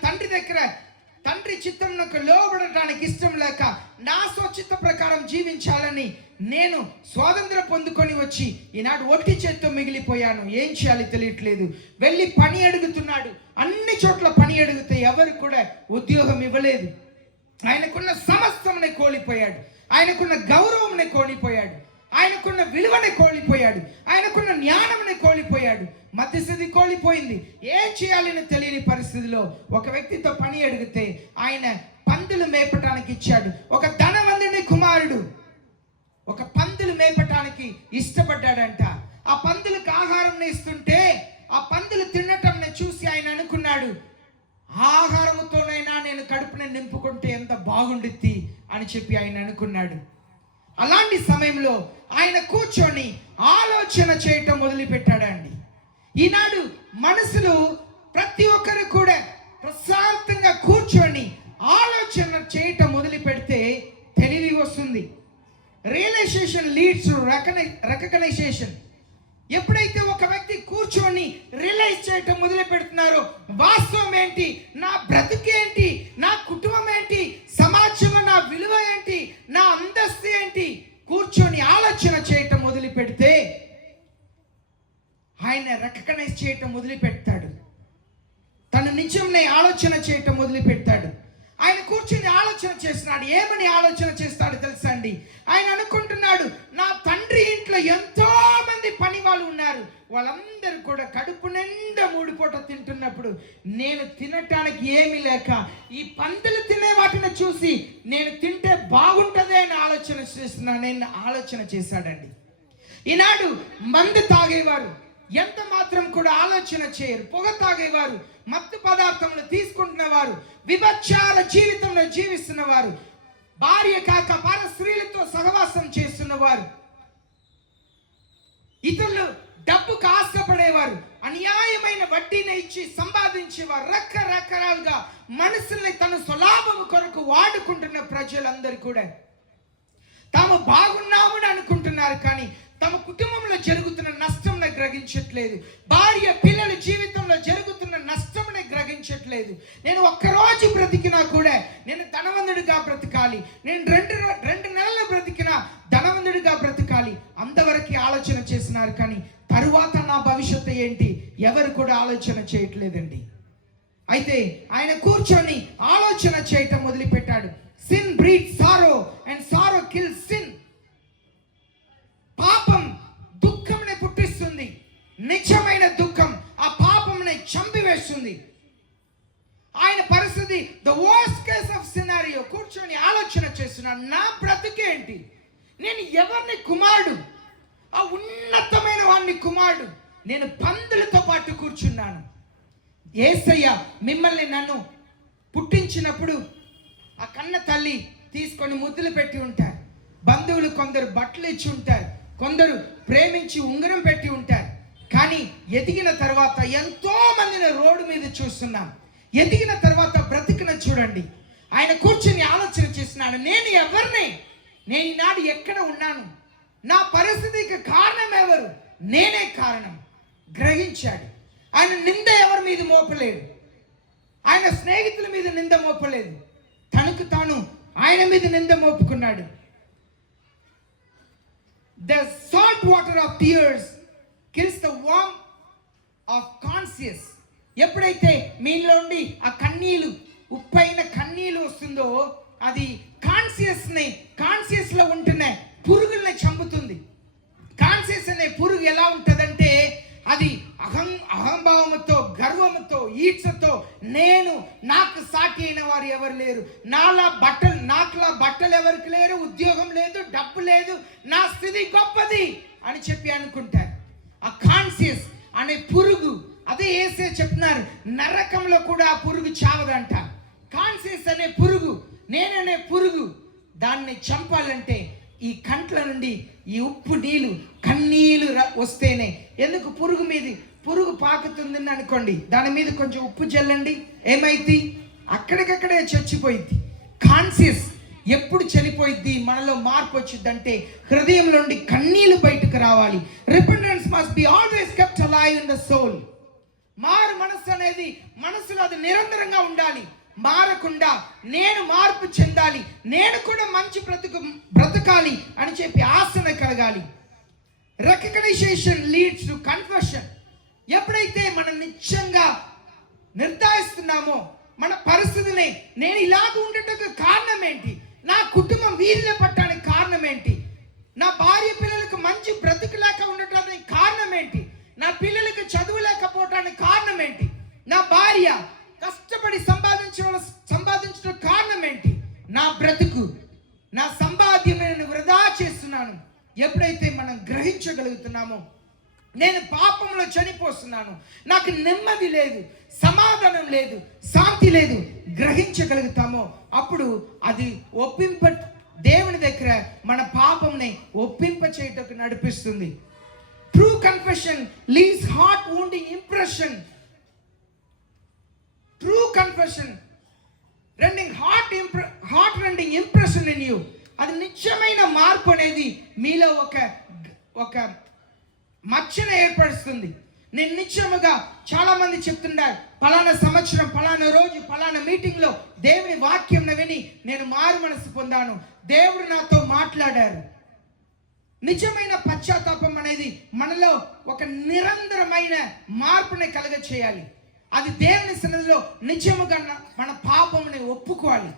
తండ్రి చిత్తంకు లోబడటానికి ఇష్టం లేక నా స్వచ్ఛత ప్రకారం జీవించాలని నేను స్వాతంత్రం పొందుకొని వచ్చి ఈనాడు ఒట్టి చేత్తో మిగిలిపోయాను. ఏం చేయాలి తెలియట్లేదు. వెళ్ళి పని అడుగుతున్నాడు. అన్ని చోట్ల పని అడిగితే ఎవరు కూడా ఉద్యోగం ఇవ్వలేదు. ఆయనకున్న సమస్తమునే కోల్పోయాడు. ఆయనకున్న గౌరవంని కోల్పోయాడు. ఆయనకున్న విలువని కోల్పోయాడు. ఆయనకున్న జ్ఞానంని కోల్పోయాడు. మధ్యస్థితి కోల్పోయింది. ఏం చేయాలని తెలియని పరిస్థితిలో ఒక వ్యక్తితో పని అడిగితే ఆయన పందులు మేపటానికి ఇచ్చాడు. ఒక ధనవంతుని కుమారుడు ఒక పందులు మేపటానికి ఇష్టపడ్డాడంట. ఆ పందులకు ఆహారం ఇస్తుంటే ఆ పందులు తినటం చూసి ఆయన అనుకున్నాడు, ఆహారంతోనైనా నేను కడుపుని నింపుకుంటే ఎంత బాగుండిద్ది అని చెప్పి ఆయన అనుకున్నాడు. అలాంటి సమయంలో ఆయన కూర్చొని ఆలోచన చేయటం మొదలుపెట్టాడండి. ఈనాడు మనుషులు ప్రతి ఒక్కరు కూడా ప్రశాంతంగా కూర్చొని ఆలోచన చేయటం మొదలు పెడితే తెలివి వస్తుంది. Realisation leads recognisation. ఎప్పుడైతే ఒక వ్యక్తి కూర్చొని రియలైజ్ చేయటం మొదలు పెడుతున్నారో వాస్తవం ఏంటి, నా బ్రతుకేంటి, నా కుటుంబం ఏంటి, సమాజంలో నా విలువ ఏంటి, నా అంతస్తు ఏంటి, కూర్చొని ఆలోచన చేయటం మొదలు పెడితే ఆయన రికగ్నైజ్ చేయటం మొదలు పెడతాడు. తన నిజంనే ఆలోచన చేయటం మొదలు పెడతాడు. ఆయన కూర్చొని ఆలోచన చేస్తున్నాడు. ఏమని ఆలోచన చేస్తాడు తెలుసా అండి? ఆయన అనుకుంటున్నాడు, నా తండ్రి ఇంట్లో ఎంతో మంది పని వాళ్ళు ఉన్నారు, వాళ్ళందరూ కూడా కడుపు నిండా 3 పూట తింటున్నప్పుడు నేను తినటానికి ఏమీ లేక ఈ పందులు తినే వాటిని చూసి నేను తింటే బాగుంటుందే అని ఆలోచన చేశాడండి. ఈనాడు మందు తాగేవారు ఎంత మాత్రం కూడా ఆలోచన చేయరు. పొగ తాగేవారు, మత్తు పదార్థములు తీసుకుంటున్నవారు, విభచార జీవితంలో జీవిస్తున్నవారు, భార్య కాక పర స్త్రీలతో సహవాసం చేస్తున్నవారు, ఇతరులు డబ్బుకు ఆశపడేవారు, అన్యాయమైన వడ్డీని ఇచ్చి సంపాదించేవారు, రకరకాలుగా మనుషుల్ని తన స్వలాభం కొరకు వాడుకుంటున్న ప్రజలందరూ కూడా తాము బాగున్నామని అనుకుంటున్నారు, కానీ తమ కుటుంబంలో జరుగుతున్న నష్టంని గ్రహించట్లేదు. భార్య పిల్లల జీవితంలో జరుగుతున్న నష్టంని గ్రహించట్లేదు. నేను ఒక్కరోజు బ్రతికినా కూడా నేను ధనవంతుడిగా బ్రతకాలి, నేను రెండు నెలలు బ్రతికినా ధనవంతుడిగా బ్రతకాలి, అంతవరకు ఆలోచన చేస్తున్నారు. కానీ తరువాత నా భవిష్యత్తు ఏంటి ఎవరు కూడా ఆలోచన చేయట్లేదండి. అయితే ఆయన కూర్చొని ఆలోచన చేయటం మొదలుపెట్టాడు. Sin breeds sorrow and sorrow kills sin. పాపం దుఃఖంని పుట్టిస్తుంది. నిజమైన దుఃఖం ఆ పాపంని చంపివేస్తుంది. ఆయన పరిస్థితి the worst case of scenario. కూర్చొని ఆలోచన చేస్తున్నాడు, నా బ్రతుకేంటి, నేను ఎవరిని కుమారుడు, ఆ ఉన్నతమైన వాడిని కుమారుడు, నేను పందులతో పాటు కూర్చున్నాను. యేసయ్య మిమ్మల్ని నన్ను పుట్టించినప్పుడు ఆ కన్న తల్లి తీసుకొని ముద్దులు పెట్టి ఉంటారు, బంధువులు కొందరు బట్టలు ఇచ్చి ఉంటారు, కొందరు ప్రేమించి ఉంగరం పెట్టి ఉంటారు. కానీ ఎదిగిన తర్వాత ఎంతో మందిని రోడ్డు మీద చూస్తున్నాం. ఎదిగిన తర్వాత బ్రతికిన చూడండి. ఆయన కూర్చొని ఆలోచన చేస్తున్నాడు, నేను ఎవరిని, నేను ఈనాడు ఎక్కడ ఉన్నాను, నా పరిస్థితికి కారణం ఎవరు, నేనే కారణం గ్రహించాడు. ఆయన నింద ఎవరి మీద మోపలేడు, ఆయన స్నేహితుల మీద నింద మోపలేదు, తనకు తాను ఆయన మీద నింద మోపుకున్నాడు. The salt water of tears kills the warm of conscious. ఎప్పుడైతే మీలో నుండి ఆ కన్నీలు, ఉప్పైన కన్నీలు వస్తుందో అది కాన్షియస్ లో ఉంటున్న పురుగుల్ని చంపుతుంది. కాన్షియస్ అనే పురుగు ఎలా ఉంటుందంటే అది అహంభావముతో, గర్వముతో, ఈర్షతో, నేను నాకు సాటి అయిన వారు ఎవరు లేరు, నాకులా బట్టలు ఎవరికి లేరు, ఉద్యోగం లేదు, డబ్బు లేదు, నా స్థితి గొప్పది అని చెప్పి అనుకుంటారు. ఆ కాన్షియస్ అనే పురుగు, అదే యేసే చెప్తున్నారు, నరకంలో కూడా ఆ పురుగు చావదంట. కాన్షియస్ అనే పురుగు, నేననే పురుగు, దాన్ని చంపాలంటే ఈ కంట్ల నుండి ఈ ఉప్పు నీళ్ళు, కన్నీళ్ళు వస్తేనే. ఎందుకు పురుగు పాకుతుందని అనుకోండి, దాని మీద కొంచెం ఉప్పు చల్లండి, ఏమైంది? అక్కడికక్కడే చచ్చిపోయింది. కాన్షియస్ ఎప్పుడు చనిపోయిద్ది, మనలో మార్పు వచ్చిందంటే హృదయం నుండి కన్నీళ్లు బయటకు రావాలి. Repentance must be always kept alive in the soul. మారు మనస్సు అనేది మనసులో అది నిరంతరంగా ఉండాలి, మారకుండా నేను మార్పు చెందాలి, నేను కూడా మంచి బ్రతకాలి అని చెప్పి ఆశన కలగాలి. Recognition leads to confession. ఎప్పుడైతే మనం నిశ్చయంగా నిర్ధారిస్తున్నామో మన పరిస్థితిని, నేను ఇలాగ ఉండటకు కారణం ఏంటి, నా కుటుంబం వీధిలో పట్టడానికి కారణం ఏంటి, నా భార్య పిల్లలకు మంచి బ్రతుకు లేక ఉండటానికి కారణం ఏంటి, నా పిల్లలకు చదువు లేకపోవటానికి కారణం ఏంటి, నా భార్య కష్టపడి సంపాదించడం కారణం ఏంటి, నా బ్రతుకు, నా సంపాద్యం నేను వృధా చేస్తున్నాను. ఎప్పుడైతే మనం గ్రహించగలుగుతున్నామో నేను పాపంలో చనిపోతున్నాను, నాకు నెమ్మది లేదు, సమాధానం లేదు, శాంతి లేదు, గ్రహించగలుగుతామో అప్పుడు అది దేవుని దగ్గర మన పాపంని ఒప్పింప చేయటకు నడిపిస్తుంది. True confession leaves heart wounding impression. True confession rending heart rending impression in you. అది నిత్యమైన మార్పు అనేది మీలో ఒక మచ్చను ఏర్పరుస్తుంది. నేను నిత్యముగా చాలా మంది చెప్తుంటారు, పలానా సంవత్సరం, పలానా రోజు, పలానా మీటింగ్లో దేవుని వాక్యం విని నేను మారు మనసు పొందాను, దేవుడు నాతో మాట్లాడారు. నిజమైన పశ్చాత్తాపం అనేది మనలో ఒక నిరంతరమైన మార్పుని కలుగ చేయాలి. అది దేవుని సన్నిధిలో నిజముగా మన పాపముని ఒప్పుకోవాలి.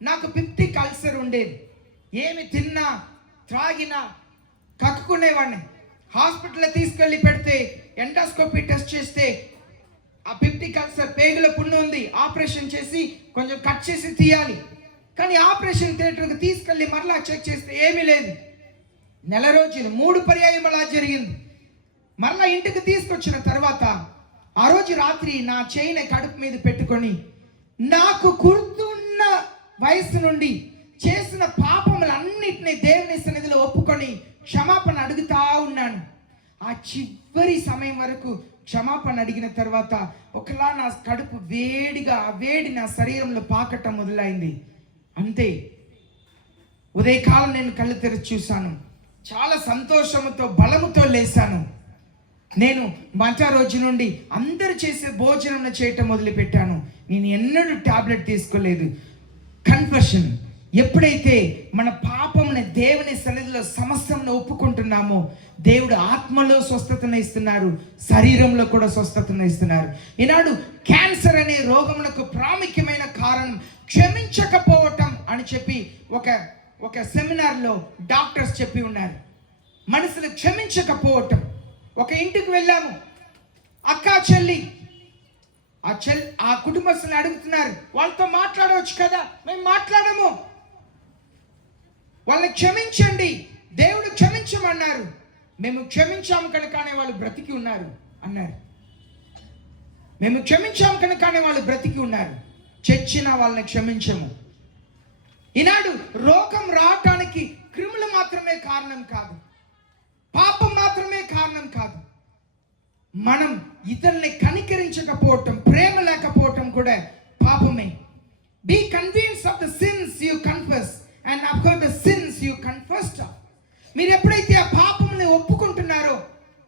నాకు 50 అల్సర్ ఉండేది, ఏమి తిన్నా త్రాగినా కక్కుకునేవాడిని. హాస్పిటల్లో తీసుకెళ్ళి పెడితే ఎండోస్కోపీ టెస్ట్ చేస్తే ఆ 50 అల్సర్ పేగుల పుండు ఉంది, ఆపరేషన్ చేసి కొంచెం కట్ చేసి తీయాలి. కానీ ఆపరేషన్ థియేటర్కి తీసుకెళ్ళి మరలా చెక్ చేస్తే ఏమీ లేదు. నెల రోజులు 3 పర్యాయం అలా జరిగింది. మరలా ఇంటికి తీసుకొచ్చిన తర్వాత ఆ రోజు రాత్రి నా చేయిని కడుపు మీద పెట్టుకొని నాకు గుర్తున్న వయసు నుండి చేసిన పాపములన్నిటినీ దేవుని సన్నిధిలో ఒప్పుకొని క్షమాపణ అడుగుతా ఉన్నాను. ఆ చివరి సమయం వరకు క్షమాపణ అడిగిన తర్వాత ఒకలా నా కడుపు వేడిగా, ఆ వేడి నా శరీరంలో పాకటం మొదలైంది. అంతే, ఉదయకాలం నేను కళ్ళు తెరిచి చూశాను, చాలా సంతోషంతో బలముతో లేశాను. నేను మధ్య రోజు నుండి అందరు చేసే భోజనం చేయటం మొదలుపెట్టాను. నేను ఎన్నడూ టాబ్లెట్ తీసుకోలేదు. కన్ఫెషన్, ఎప్పుడైతే మన పాపంని దేవుని సన్నిధిలో సమస్యను ఒప్పుకుంటున్నామో దేవుడు ఆత్మలో స్వస్థతను ఇస్తున్నారు, శరీరంలో కూడా స్వస్థతను ఇస్తున్నారు. ఈనాడు క్యాన్సర్ అనే రోగమునకు ప్రాముఖ్యమైన కారణం క్షమించకపోవటం అని చెప్పి ఒక సెమినార్లో డాక్టర్స్ చెప్పి ఉన్నారు. మనుషులు క్షమించకపోవటం. ఒక ఇంటికి వెళ్ళాము, అక్క చెల్లి, ఆ కుటుంబస్తులు అడుగుతున్నారు, వాళ్ళతో మాట్లాడవచ్చు కదా, మేము మాట్లాడము, వాళ్ళని క్షమించండి, దేవుడు క్షమించమన్నారు. మేము క్షమించాము కనుకనే వాళ్ళు బ్రతికి ఉన్నారు అన్నారు. మేము క్షమించాము కనుకనే వాళ్ళు బ్రతికి ఉన్నారు, చచ్చిన వాళ్ళని క్షమించము. ఈనాడు రోగం రావటానికి క్రిములు మాత్రమే కారణం కాదు, పాపం మాత్రమే కారణం కాదు. మనం ఇతరుల్ని కనికరించకపోవటం, ప్రేమ లేకపోవటం కూడా పాపమే. Be convinced of the sins you confess and abhor the sins you confessed. మీరు ఎప్పుడైతే ఆ పాపంని ఒప్పుకుంటున్నారో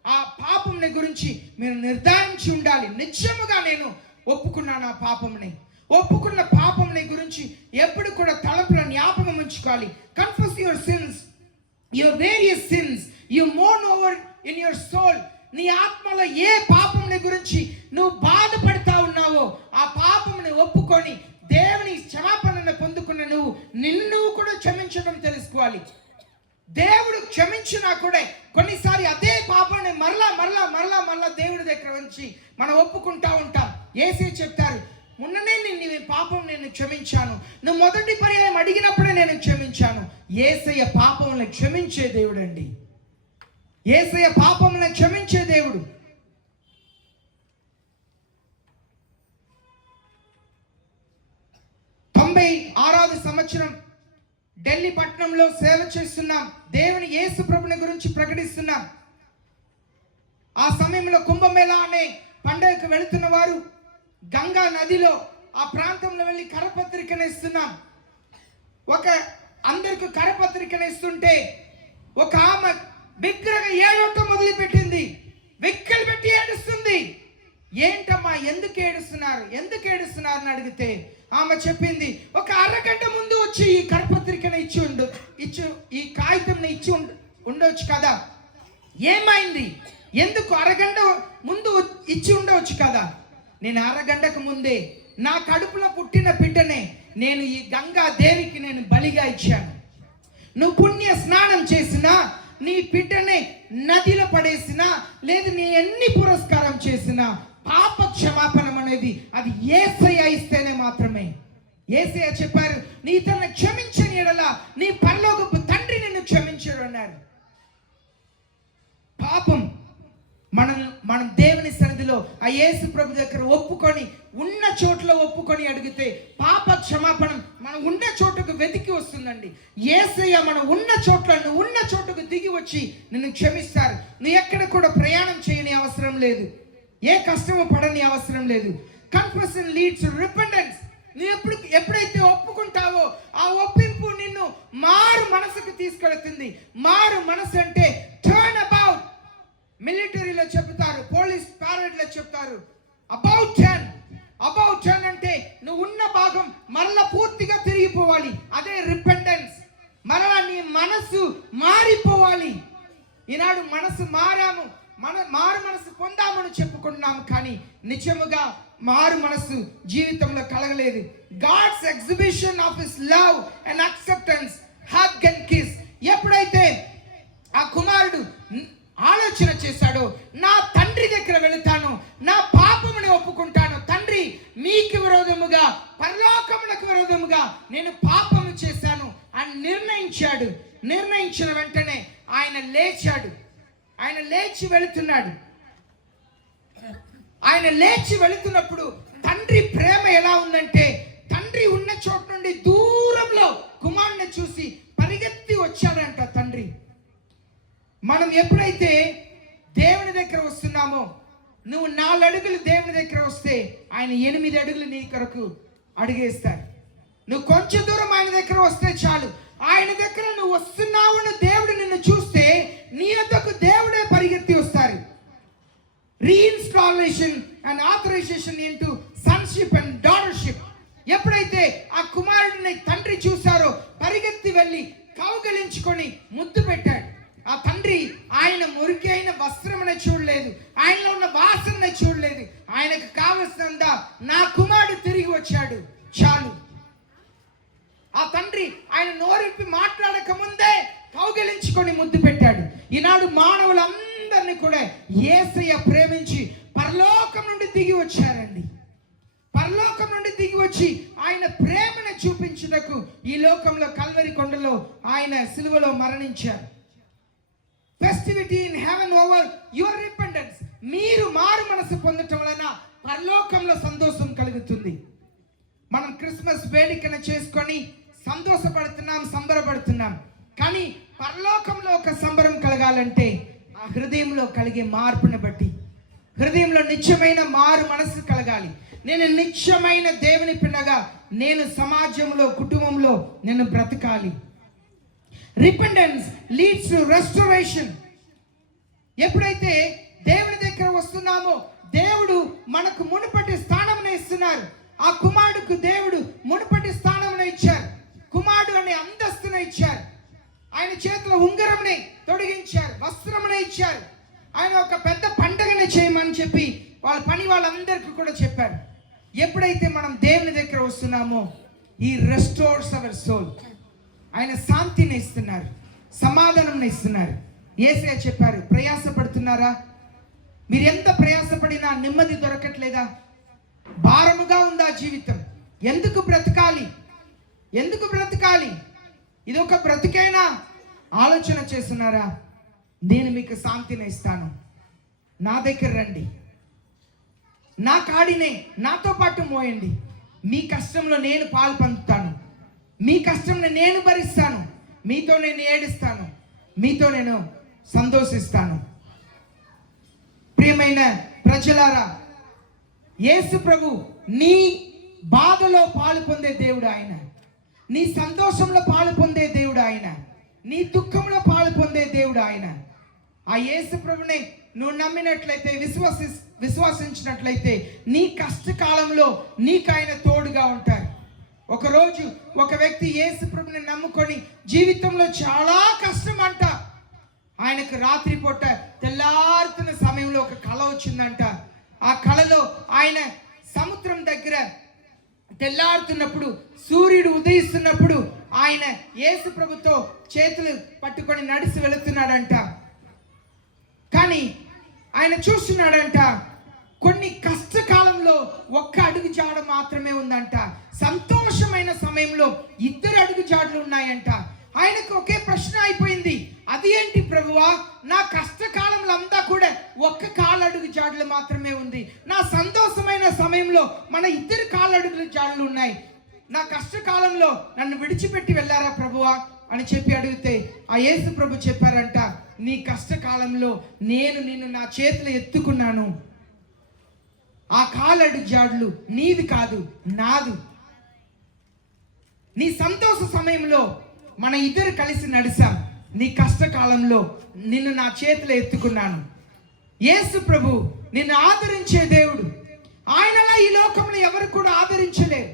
ఆ పాపంని గురించి మీరు నిర్ధారించి ఉండాలి. నిజముగా నేను ఒప్పుకున్నాను, ఆ పాపంని ఒప్పుకున్న పాపంని గురించి ఎప్పుడు కూడా తలపుల జ్ఞాపకం ఉంచుకోవాలి. Confess your sins, your various since, you mourn over in your soul నీ ఆత్మలో ఏ పాపంని గురించి నువ్వు బాధపడతా ఉన్నావో ఆ పాపంని ఒప్పుకొని దేవుని క్షమాపణను పొందుకున్న నువ్వు నిన్ను కూడా క్షమించడం తెలుసుకోవాలి. దేవుడు క్షమించినా కూడా కొన్నిసారి అదే పాపాన్ని మరలా దేవుడి దగ్గర ఉంచి మనం ఒప్పుకుంటా ఉంటాం. యేసే చెప్తారు, మొన్ననే నీ పాపం నేను క్షమించాను, నువ్వు మొదటి పర్యాయం అడిగినప్పుడే నేను క్షమించాను. యేసయ్య పాపములను క్షమించే దేవుడు అండి. యేసయ్య పాపములను క్షమించే దేవుడు. సంవత్సరం ఢిల్లీ పట్టణంలో సేవ చేస్తున్నాం. దేవుని యేసు ప్రభుని గురించి ప్రకటిస్తున్నాం. ఆ సమయంలో కుంభమేళా అనే పండుగకు వెళుతున్న వారు గంగా నదిలో ఆ ప్రాంతంలో వెళ్ళి కరపత్రికను ఇస్తున్నాం. అందరికి కరపత్రికను ఇస్తుంటే ఒక ఆమె బిగ్గరగా ఏడవటం మొదలుపెట్టింది. వెక్కలు పెట్టి ఏడుస్తుంది. ఏంటమ్మా ఎందుకు ఏడుస్తున్నారు అని అడిగితే ఆమె చెప్పింది, ఒక అరగంట ముందు వచ్చి ఈ కరపత్రికను ఈ కాగితం ఇచ్చి ఉండవచ్చు కదా, ఏమైంది, ఎందుకు అరగంట ముందు ఇచ్చి ఉండవచ్చు కదా. నేను అరగంటకు ముందే నా కడుపులో పుట్టిన బిడ్డనే నేను ఈ గంగా దేవికి నేను బలిగా ఇచ్చాను. నువ్వు పుణ్య స్నానం చేసినా, నీ బిడ్డనే నదిలో పడేసినా, లేదు నీ ఎన్ని పురస్కారం చేసినా, పాప క్షమాపణం అనేది అది యేసయ్య ఇస్తేనే మాత్రమే. యేసయ్య చెప్పారు, నీ తన క్షమించని ఎడల నీ పరలోకపు తండ్రి నిన్ను క్షమించడు అన్నారు. పాపం మనం దేవుని సన్నిధిలో ఆ యేసు ప్రభు దగ్గర ఒప్పుకొని ఉన్న చోట్ల ఒప్పుకొని అడిగితే పాప క్షమాపణం మనం ఉన్న చోటుకు వెతికి వస్తుందండి. యేసయ్య మనం ఉన్న చోట్ల నువ్వు ఉన్న చోటుకు దిగి వచ్చి నిన్ను క్షమిస్తారు. నువ్వు ఎక్కడ కూడా ప్రయాణం చేయని అవసరం లేదు, ఏ కష్టము పడని అవసరం లేదు. Confession leads to repentance. నువ్వు ఎప్పుడైతే ఒప్పుకుంటావో ఆ ఒప్పింపు నిన్ను మారు మనసుకు తీసుకెళ్తుంది. మారు మనసు అంటే టర్న్ అబౌట్. మిలిటరీలో చెప్తారు, పోలీస్ ప్యారెడ్లో చెప్తారు అబౌట్ టర్న్ అంటే నువ్వు ఉన్న భాగం మరలా పూర్తిగా తిరిగిపోవాలి. అదే రిపెంటెన్స్. మరలా నీ మనసు మారిపోవాలి. ఈనాడు మనసు మారు మనసు పొందామని చెప్పుకుంటున్నాము, కానీ నిజముగా మారు మనసు జీవితంలో కలగలేదు. God's exhibition of his love and acceptance, hug and kiss. ఎప్పుడైతే ఆ కుమారుడు ఆలోచన చేశాడో, నా తండ్రి దగ్గర వెళుతాను, నా పాపముని ఒప్పుకుంటాను, తండ్రి మీకు విరోధముగా పరలోకమునకు విరోధముగా నేను పాపము చేశాను అని నిర్ణయించిన వెంటనే ఆయన లేచాడు. ఆయన లేచి వెళుతున్నప్పుడు తండ్రి ప్రేమ ఎలా ఉందంటే, తండ్రి ఉన్న చోట నుండి దూరంలో కుమారుని చూసి పరిగెత్తి వచ్చాడంట తండ్రి. మనం ఎప్పుడైతే దేవుని దగ్గర వస్తున్నామో, నువ్వు 4 అడుగులు దేవుని దగ్గర వస్తే ఆయన 8 అడుగులు నీ కొరకు అడుగేస్తాడు. నువ్వు కొంచెం దూరం ఆయన దగ్గర వస్తే చాలు, ఆయన దగ్గర నువ్వు వస్తున్నావు దేవుడు నిన్ను చూస్తే నీ వద్దకు దేవుడే పరిగెత్తి వస్తారు. Reinstallation and authorisation into sonship and daughtership. ఎప్పుడైతే ఆ కుమారుడిని తండ్రి చూశారో పరిగెత్తి వెళ్ళి కౌగలించుకొని ముద్దు పెట్టాడు. ఆ తండ్రి ఆయన మురికి అయిన వస్త్రమునే చూడలేదు, ఆయనలో ఉన్న వాసనని చూడలేదు. ఆయనకు కావలసినంత నా కుమారుడు తిరిగి వచ్చాడు చాలు. ఆ తండ్రి ఆయన నోరిప్పి మాట్లాడక ముందే కౌగిలించుకొని ముద్దు పెట్టాడు. ఈనాడు మానవులందరినీ కూడా యేసయ్య ప్రేమించి పరలోకం నుండి దిగి వచ్చారండి. పరలోకం నుండి దిగి వచ్చి ఆయన ప్రేమను చూపించుటకు ఈ లోకంలో కల్వరి కొండలో ఆయన సిలువలో మరణించారు. Festivity in heaven over your repentance. మీరు మారు మనసు పొందటం వలన పరలోకంలో సంతోషం కలుగుతుంది. మనం క్రిస్మస్ వేడుకను చేసుకొని సంబరపడుతున్నాం. కానీ పరలోకంలో ఒక సంబరం కలగాలంటే ఆ హృదయంలో కలిగే మార్పుని బట్టి, హృదయంలో నిత్యమైన మారు మనసు కలగాలి. నేను నిత్యమైన దేవుని పిల్లగా నేను సమాజంలో కుటుంబంలో నేను బ్రతకాలి. Repentance leads to restoration. ఎప్పుడైతే దేవుని దగ్గర వస్తున్నామో దేవుడు మనకు మునుపటి స్థానమును ఇస్తున్నారు. ఆ కుమారుడుకు దేవుడు మునుపటి స్థానమును ఇచ్చారు. కుమారుడు అనే అంతస్తును ఇచ్చారు. ఆయన చేతిలో ఉంగరంని తొడిగించారు, వస్త్రమును ఇచ్చారు. ఆయన ఒక పెద్ద చేయమని చెప్పి వాళ్ళ పని వాళ్ళందరికీ కూడా చెప్పారు. ఎప్పుడైతే మనం దేవుని దగ్గర వస్తున్నామో ఈ రెస్టోర్స్ అవర్ సోల్. ఆయన శాంతిని ఇస్తున్నారు, సమాధానం ఇస్తున్నారు. యేసయ్య చెప్పారు, ప్రయాసపడుతున్నారా? మీరు ఎంత ప్రయాసపడినా నెమ్మది దొరకట్లేదా? భారముగా ఉందా జీవితం? ఎందుకు బ్రతకాలి? ఎందుకు బ్రతకాలి? ఇది ఒక బ్రతికైనా ఆలోచన చేస్తున్నారా? నేను మీకు శాంతిని ఇస్తాను. నా దగ్గర రండి, నా కాడినే నాతో పాటు మోయండి. మీ కష్టంలో నేను పాలు పంచుతాను, మీ కష్టంలో నేను భరిస్తాను, మీతో నేను ఏడుస్తాను, మీతో నేను సంతోషిస్తాను. ప్రియమైన ప్రజలారా, యేసు ప్రభు నీ బాధలో పాలు పొందే దేవుడు ఆయన, నీ సంతోషంలో పాలు పొందే దేవుడు ఆయన, నీ దుఃఖంలో పాలు పొందే దేవుడు ఆయన. ఆ యేసు ప్రభుని నువ్వు నమ్మినట్లయితే, విశ్వసించినట్లయితే నీ కష్టకాలంలో నీకు ఆయన తోడుగా ఉంటారు. ఒకరోజు ఒక వ్యక్తి యేసు ప్రభుని నమ్ముకొని జీవితంలో చాలా కష్టం అంట. ఆయనకు రాత్రిపూట తెల్లారుతున్న సమయంలో ఒక కళ వచ్చిందంట. ఆ కళలో ఆయన సముద్రం దగ్గర తెల్లారుతున్నప్పుడు, సూర్యుడు ఉదయిస్తున్నప్పుడు ఆయన యేసు ప్రభుతో చేతులు పట్టుకొని నడిచి వెళుతున్నాడంట. కానీ ఆయన చూస్తున్నాడంట, కొన్ని కష్టకాలంలో ఒక్క అడుగు జాడ మాత్రమే ఉందంట. సంతోషమైన సమయంలో 2 అడుగు జాడలు ఉన్నాయంట. ఆయనకు ఒకే ప్రశ్న అయిపోయింది, అది ఏంటి ప్రభువా? నా కష్టకాలంలో అంతా కూడా ఒక్క కాలడుగు జాడలు మాత్రమే ఉంది. నా సంతోషమైన సమయంలో మన 2 కాలడుగుల జాడలు ఉన్నాయి. నా కష్టకాలంలో నన్ను విడిచిపెట్టి వెళ్ళారా ప్రభువా అని చెప్పి అడిగితే ఆ యేసు ప్రభు చెప్పారంట, నీ కష్టకాలంలో నేను నిన్ను నా చేతిలో ఎత్తుకున్నాను. ఆ కాలడుగు జాడలు నీది కాదు, నాదు. నీ సంతోష సమయంలో మన 2 కలిసి నడిచాం. నీ కష్టకాలంలో నిన్ను నా చేతిలో ఎత్తుకున్నాను. యేసు ప్రభు నిన్ను ఆదరించే దేవుడు. ఆయనలా ఈ లోకంలో ఎవరు కూడా ఆదరించలేరు.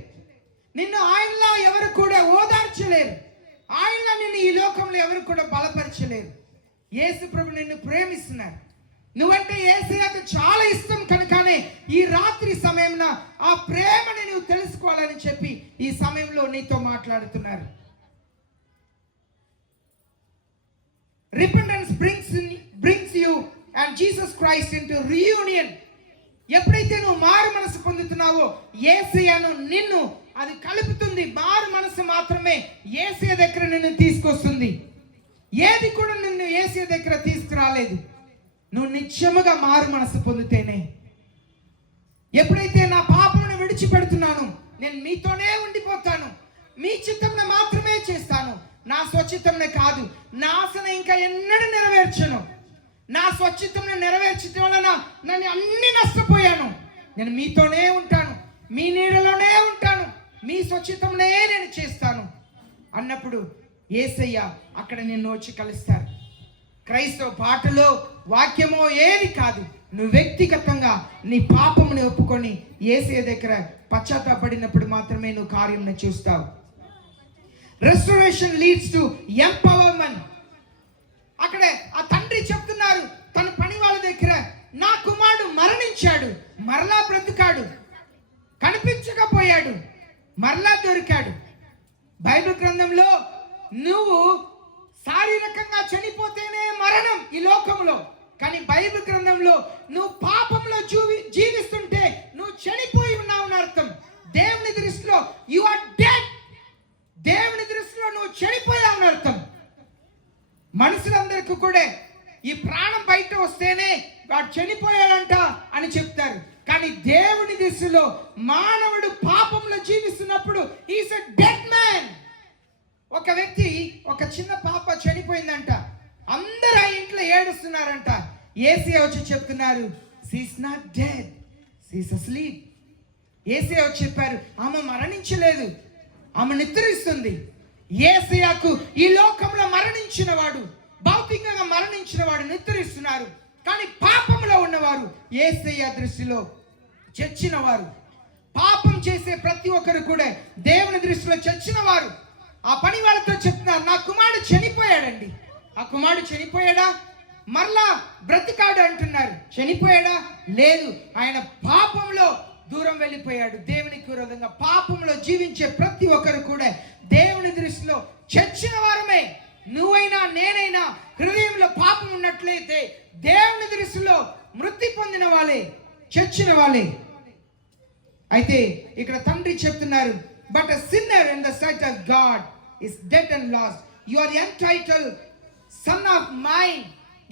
నిన్ను ఆయనలా ఎవరు కూడా ఓదార్చలేరు. ఆయనలా నిన్ను ఈ లోకంలో ఎవరు కూడా బలపరచలేరు. యేసు ప్రభు నిన్ను ప్రేమిస్తున్నారు. నువ్వంటే యేసయ్యకు చాలా ఇష్టం కనుకనే ఈ రాత్రి సమయంలో ఆ ప్రేమని నువ్వు తెలుసుకోవాలని చెప్పి ఈ సమయంలో నీతో మాట్లాడుతున్నారు. Repentance brings you and Jesus Christ into reunion. ఎప్పుడైతే నువ్వు మారు మనసు పొందుతున్నావో యేసయ్యను నిన్ను అది కలుపుతుంది. మారు మనసు మాత్రమే యేసయ్య దగ్గర నిన్ను తీసుకొస్తుంది. ఏది కూడా నిన్ను యేసయ్య దగ్గర తీసుకురాలేదు. నువ్వు నిత్యముగా మారు మనసు పొందితేనే. ఎప్పుడైతే నా పాపమును విడిచిపెడుతున్నాను, నేను మీతోనే ఉండిపోతాను, మీ చిత్తంలో మాత్రమే చేస్తాను, నా స్వచిత్తంలో కాదు, నా ఆశను ఇంకా ఎన్నడూ నెరవేర్చను. నా స్వచిత్తంలో నెరవేర్చడం వలన నేను అన్ని నష్టపోయాను. నేను మీతోనే ఉంటాను, మీ నీడలోనే ఉంటాను, మీ స్వచిత్తంలో నేను చేస్తాను అన్నప్పుడు యేసయ్య అక్కడ నిన్ను వచ్చి కలుస్తారు. క్రైస్తవ పాటలో వాక్యమో ఏది కాదు, నువ్వు వ్యక్తిగతంగా నీ పాపముని ఒప్పుకొని యేసయ్య దగ్గర పశ్చాత్తాపడినప్పుడు మాత్రమే నువ్వు కార్యం చూస్తావు. Restoration leads to empowerment. అక్కడ ఆ తండ్రి చెప్తున్నారు తన పని వాళ్ళ దగ్గర, నా కుమారుడు మరణించాడు, మరలా బ్రతికాడు, కనిపించకపోయాడు, మరలా దొరికాడు. బైబిల్ గ్రంథంలో నువ్వు శారీరకంగా చనిపోతేనే మరణం ఈ లోకంలో, కానీ బైబిల్ గ్రంథంలో నువ్వు పాపంలో జీవిస్తుంటే నువ్వు చనిపోయి ఉన్నావు అని అర్థం. దేవుని దృష్టిలో యు ఆర్ డెడ్. దేవుని దృష్టిలో నువ్వు చనిపోయావు అని అర్థం. మనుషులందరికీ కూడా ఈ ప్రాణం బయట వస్తేనే వాడు చనిపోయాడంట అని చెప్తారు. కానీ దేవుని దృష్టిలో మానవుడు పాపంలో జీవిస్తున్నప్పుడు ఈస్ ఎ డెడ్ మ్యాన్. ఒక వ్యక్తి, ఒక చిన్న పాప చనిపోయిందంట. అందరూ ఆ ఇంట్లో ఏడుస్తున్నారంట. యేసయ్య వచ్చి చెప్తున్నారు, she is not dead, she is asleep. Yesayya వచ్చి చెప్పారు, ఆమె మరణించలేదు, ఆమె నిద్రిస్తుంది. యేసయ్యకు ఈ లోకంలో మరణించిన వాడు, భౌతికంగా మరణించిన వాడు నిద్రిస్తున్నారు. కానీ పాపంలో ఉన్నవారు యేసయ్య దృష్టిలో చచ్చిన వారు. పాపం చేసే ప్రతి ఒక్కరు కూడా దేవుని దృష్టిలో చచ్చిన వారు. ఆ పని వాళ్ళతో చెప్తున్నారు, నా కుమారుడు చనిపోయాడండి. ఆ కుమారుడు చనిపోయాడా? మరలా బ్రతికాడు అంటున్నారు. చనిపోయాడా? లేదు, ఆయన పాపంలో దూరం వెళ్ళిపోయాడు. దేవునికి విరోధంగా పాపంలో జీవించే ప్రతి ఒక్కరు కూడా దేవుని దృష్టిలో చచ్చిన వారమే. నువ్వైనా నేనైనా హృదయంలో పాపం ఉన్నట్లయితే దేవుని దృష్టిలో మృతి పొందిన వాళ్ళే, చచ్చిన వాళ్ళే. అయితే ఇక్కడ తండ్రి చెప్తున్నారు, but a sinner in the sight of God is dead and lost. You are entitled son of mine.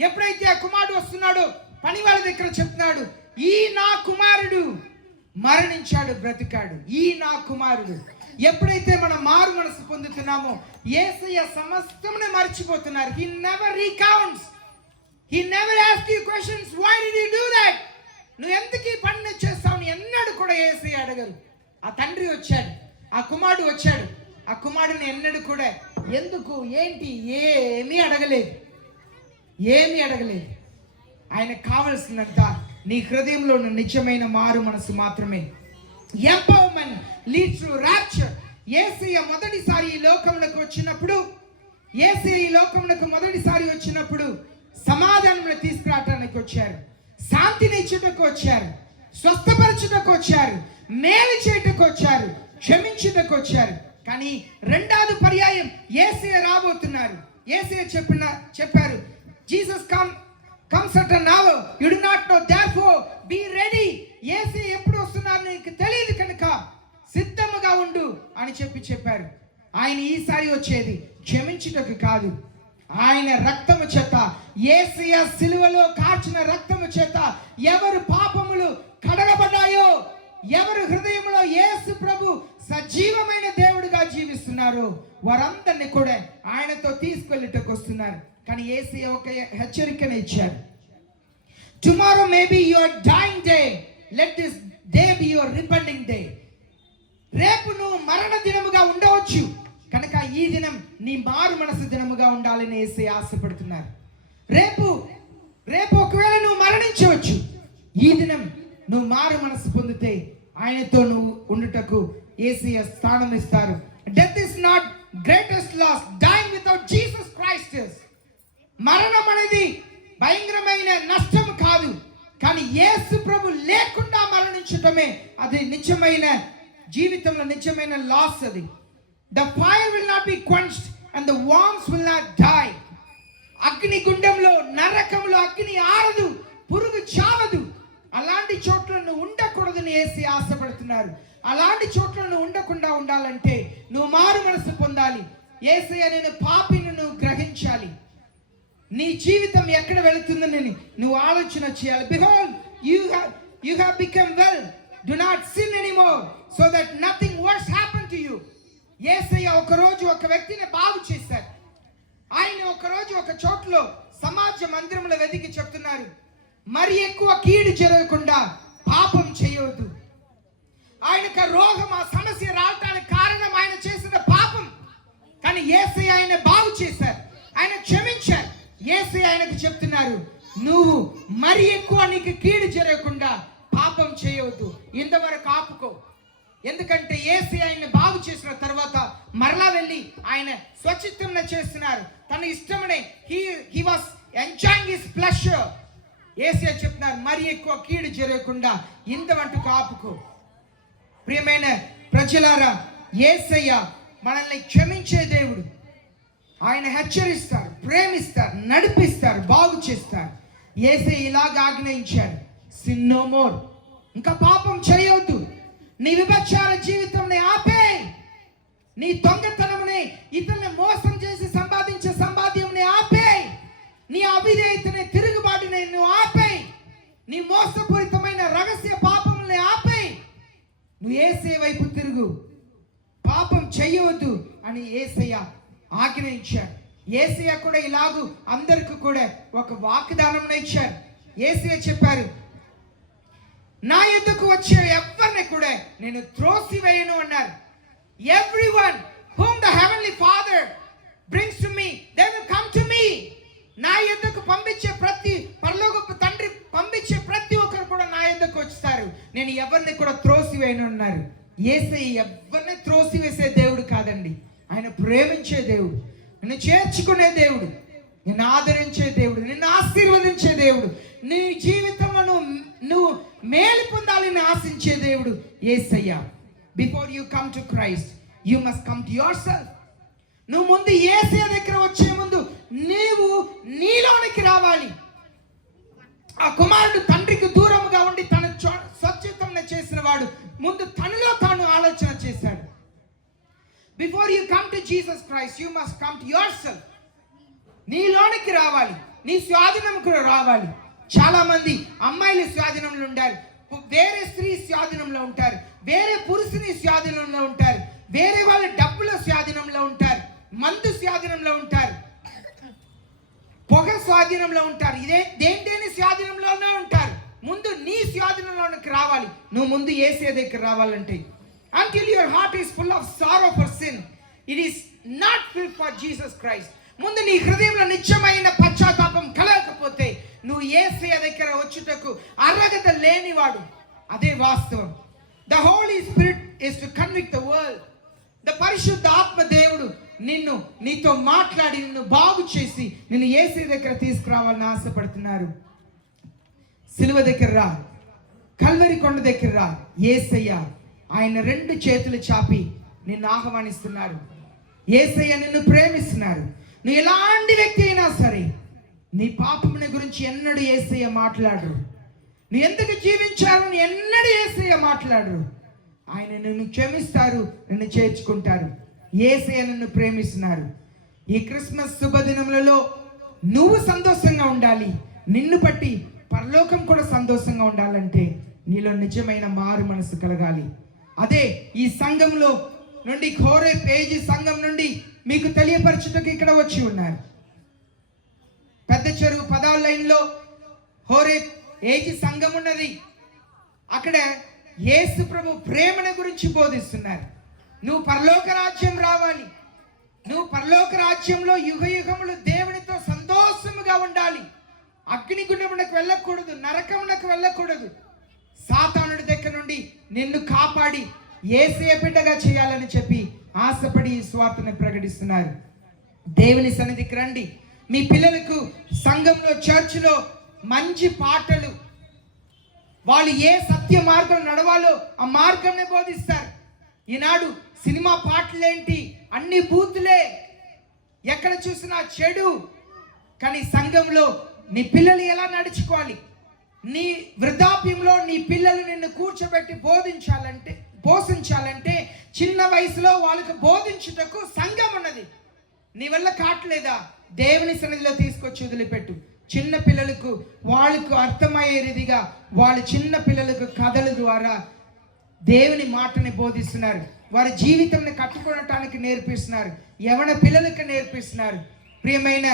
ఎప్పుడైతే ఆ కుమారుడు వస్తున్నాడో పని వాళ్ళ దగ్గర చెప్తున్నాడు, ఈ నా కుమారుడు మరణించాడు, బ్రతికాడు, ఈ నా కుమారుడు. ఎప్పుడైతే మనం మారు మనసు పొందుతున్నామో యేసయ్య సమస్తమునే మర్చిపోతున్నారు. He never recounts. He never asks you questions. Why did you do that? నువ్వు ఎందుకు ఈ పని చేస్తావు ఎన్నడూ కూడా యేసయ్య అడగరు. ఆ తండ్రి వచ్చాడు, ఆ కుమారుడు వచ్చాడు, ఆ కుమారుడిని ఎన్నడూ కూడా ఎందుకు ఏంటి ఏమీ అడగలేదు, ఏమీ అడగలేదు. ఆయనకు కావలసినంత నీ హృదయంలో ఉన్న నిజమైన మారు మనసు మాత్రమే. Empowerment leads to rapture. Yesayya మొదటిసారి ఈ లోకమునకు వచ్చినప్పుడు సమాధానం తీసుకురావడానికి వచ్చారు, శాంతిని ఇచ్చుటకు వచ్చారు, స్వస్థపరచుటకు వచ్చారు, మేలు చేయుటకు వచ్చారు, క్షమించుటకు వచ్చారు. కానీ రెండవ పర్యాయం యేసయ్య రాబోతున్నారు. యేసయ్య చెప్పారు, Jesus comes at an hour you do not know, therefore be ready. యేసయ్య ఎప్పుడు వస్తున్నారు నీకు తెలియదు కనుక సిద్ధముగా ఉండు అని చెప్పారు. ఆయన ఈసారి వచ్చేది క్షమించుటకు కాదు, ఆయన రక్తము చేత, యేసయ్య సిలువలో కార్చిన రక్తము చేత ఎవరు పాపములు కడగబడ్డాయో, ఎవరు హృదయంలో యేసు ప్రభు సజీవమైన దేవుడిగా జీవిస్తున్నారో వారందరినీ కూడా ఆయనతో తీసుకెళ్ళటకు వస్తున్నారు. కానీ యేసయ్య ఒక హెచ్చరికను ఇచ్చారు. Tomorrow maybe your dying day, let this day be your repenting day. రేపు నువ్వు మరణ దినముగా ఉండవచ్చు కనుక ఈ దినం నీ మారు మనసు దినముగా ఉండాలని యేసయ్య ఆశపడుతున్నారు. రేపు ఒకవేళ నువ్వు మరణించవచ్చు, ఈ దినం నువ్వు మారు మనసు పొందితే ఆయనతో నువ్వు ఉండుటకు యేసయ్య స్థానం ఇస్తారు. Death is not greatest loss, dying without Jesus Christ is. మరణం అనేది భయంకరమైన నష్టం కాదు, కానీ యేసు ప్రభు లేకుండా మరణించటమే అది నిజమైన జీవితంలో నిజమైన లాస్. అది the fire will not be quenched and the worms will not die. అగ్ని గుండంలో నరకంలో అగ్ని ఆరదు, పురుగు చావదు. అలాంటి చోట్ల నువ్వు ఉండకూడదని యేసు ఆశపడుతున్నారు. అలాంటి చోట్ల నువ్వు ఉండకుండా ఉండాలంటే నువ్వు మారు మనసు పొందాలి. యేసయ్య నేను పాపిని నువ్వు గ్రహించాలి. నీ జీవితం ఎక్కడ వెళుతుందని నువ్వు ఆలోచన చేయాలి. Behold, you have become well. Do not sin anymore so that nothing worse happen to you. యేసయ్య ఒకరోజు ఒక వ్యక్తిని బాగు చేశారు. ఆయన ఒకరోజు ఒక చోట్లో సమాజ మందిరంలో వెతికి చెప్తున్నారు, మరి ఎక్కువ కీడు జరగకుండా పాపం చేయవద్దు. ఆయనకు రోగం, ఆ సమస్య రావటానికి కారణం ఆయన చేసిన పాపం. కానీ యేసయ్య ఆయన బాగు చేశారు, ఆయన క్షమించారు. యేసయ్య ఆయనకు చెప్తున్నారు, నువ్వు మరి ఎక్కువ నీకు కీడు జరగకుండా పాపం చేయవద్దు, ఇంతవరకు ఆపుకో. ఎందుకంటే యేసయ్య ఆయన బాగు చేసిన తర్వాత మరలా వెళ్ళి ఆయన స్వచిత్తంగా చేస్తున్నారు. తన ఇష్టమనే he was enjoying his pleasure. యేసయ్య చెప్తున్నారు, మరి ఎక్కువ కీడు జరగకుండా ఇంతవంటకు ఆపుకో. ప్రియమైన ప్రజలారా, యేసయ్య మనల్ని క్షమించే దేవుడు. ఆయన హెచ్చరిస్తారు, ప్రేమిస్తారు, నడిపిస్తారు, బాగు చేస్తారు. యేసయ్య ఇలాగ ఆజ్ఞయించారు, sin no more. ఇంకా పాపం చేయవద్దు. నీ విభచార జీవితంని ఆపే, నీ దొంగతనముని, ఇతరుని మోసం చేసి సంపాదించే సంపాద్యంని ఆపే, నీ అవిధేయతని, తిరుగుబాటుని నువ్వు ఆపే, నీ మోసపూరితమైన రహస్య పాపముల్ని ఆపే, నువ్వు యేసయ్య వైపు తిరుగు, పాపం చేయవద్దు అని యేసయ్య ఆజ్ఞయించాడు. యేసయ్య కూడా ఇలాగూ అందరికీ కూడా ఒక వాగ్దానం ఇచ్చారు. యేసయ్య చెప్పారు, నా యొద్దకు వచ్చే ఎవరిని కూడా నేను త్రోసివేయను అన్నారు. Everyone whom the heavenly Father brings to me, they will come to me. నా యొద్దకు పంపించే ప్రతి పరలోకపు తండ్రి పంపించే ప్రతి ఒక్కరు కూడా నా యొద్దకు వస్తారు, నేను ఎవరిని కూడా త్రోసివేయను అన్నారు. యేసయ్య ఎవరిని త్రోసివేసే దేవుడు కాదండి, ఆయన ప్రేమించే దేవుడు, ఆయన చేర్చుకునే దేవుడు. నిన్ను ఆదరించే దేవుడు, నిన్ను ఆశీర్వదించే దేవుడు, నీ జీవితంలో నువ్వు మేలు పొందాలని ఆశించే దేవుడు Yesayya. Before you come to Christ you must come to your self. నువ్వు ముందు యేసయ్య దగ్గర వచ్చే ముందు నీవు నీలోనికి రావాలి. ఆ కుమారుడు తండ్రికి దూరంగా ఉండి తన స్వచ్ఛతన చేసిన వాడు ముందు తనలో తాను ఆలోచన చేశాడు. Before you come to Jesus Christ you must come to your self. నీలోనికి రావాలి, నీ స్వాధీనంకు రావాలి. చాలా మంది అమ్మాయిలు స్వాధీనంలో ఉంటారు, వేరే స్త్రీ స్వాధీనంలో ఉంటారు, వేరే పురుషుని స్వాధీనంలో ఉంటారు, వేరే వాళ్ళ డబ్బుల స్వాధీనంలో ఉంటారు, మందు స్వాధీనంలో ఉంటారు, పొగ స్వాధీనంలో ఉంటారు, దేని స్వాధీనంలోనే ఉంటారు. ముందు నీ స్వాధీనంలోనికి రావాలి. నువ్వు ముందు యేసయ్య దగ్గర రావాలంటే until your heart is full of sorrow for sin, it is not filled for Jesus Christ. ముందు నీ హృదయంలో నిత్యమైన పశ్చాత్తాపం కలగకపోతే నువ్వు యేసయ్య దగ్గర వచ్చుటకు అర్హత లేనివాడు. అదే వాస్తవం. The Holy Spirit is to convict the world. The పరిశుద్ధ ఆత్మ దేవుడు నీతో మాట్లాడి నిన్ను బాగు చేసి నిన్ను యేసయ్య దగ్గర తీసుకురావాలని ఆశపడుతున్నారు. సిలువ దగ్గర రా, కల్వరి కొండ దగ్గర రా. యేసయ్య ఆయన 2 చేతులు చాపి నిన్ను ఆహ్వానిస్తున్నారు. యేసయ్య నిన్ను ప్రేమిస్తున్నారు. నువ్వు ఎలాంటి వ్యక్తి అయినా సరే నీ పాపముని గురించి ఎన్నడూ యేసయ్య మాట్లాడరు. నువ్వు ఎందుకు జీవించాలని ఎన్నడూ యేసయ్య మాట్లాడరు. ఆయన నిన్ను క్షమిస్తారు, నిన్ను చేర్చుకుంటారు. యేసయ్య నిన్ను ప్రేమిస్తున్నారు. ఈ క్రిస్మస్ శుభదినములలో నువ్వు సంతోషంగా ఉండాలి. నిన్ను బట్టి పరలోకం కూడా సంతోషంగా ఉండాలంటే నీలో నిజమైన మారు మనసు కలగాలి. అదే ఈ సంఘంలో నుండి హోరే పేజీ సంఘం నుండి మీకు తెలియపరచుటకు ఇక్కడ వచ్చి ఉన్నారు. పెద్ద చెరువు 10వ లైన్లో హోరే ఏజీ సంఘం ఉన్నది. అక్కడ యేసు ప్రభు ప్రేమను గురించి బోధిస్తున్నారు. నువ్వు పరలోక రాజ్యం రావాలి, నువ్వు పరలోక రాజ్యంలో యుగ యుగములు దేవునితో సంతోషముగా ఉండాలి. అగ్నిగుండమునకు వెళ్ళకూడదు, నరకమునకు వెళ్ళకూడదు. సాతానుడి దగ్గర నుండి నిన్ను కాపాడి యేసయ్య బిడ్డగా చేయాలని చెప్పి ఆశపడి ఈ స్వార్థను ప్రకటిస్తున్నారు. దేవుని సన్నిధికి రండి. మీ పిల్లలకు సంఘంలో చర్చిలో మంచి పాటలు, వాళ్ళు ఏ సత్య మార్గం నడవాలో ఆ మార్గంనే బోధిస్తారు. ఈనాడు సినిమా పాటలేంటి, అన్ని బూతులే, ఎక్కడ చూసినా చెడు. కానీ సంఘంలో నీ పిల్లలు ఎలా నడుచుకోవాలి, నీ వృద్ధాప్యంలో నీ పిల్లలు నిన్ను కూర్చోబెట్టి పోషించాలంటే చిన్న వయసులో వాళ్ళకు బోధించుటకు సంఘం ఉన్నది. నీ వల్ల కావట్లేదా, దేవుని సన్నిధిలో తీసుకొచ్చి వదిలిపెట్టు. చిన్న పిల్లలకు వాళ్ళకు అర్థమయ్యే రీతిగా వాళ్ళు చిన్న పిల్లలకు కథల ద్వారా దేవుని మాటని బోధిస్తున్నారు. వారి జీవితంని కట్టుకోవటానికి నేర్పిస్తున్నారు. యవన పిల్లలకు నేర్పిస్తున్నారు. ప్రియమైన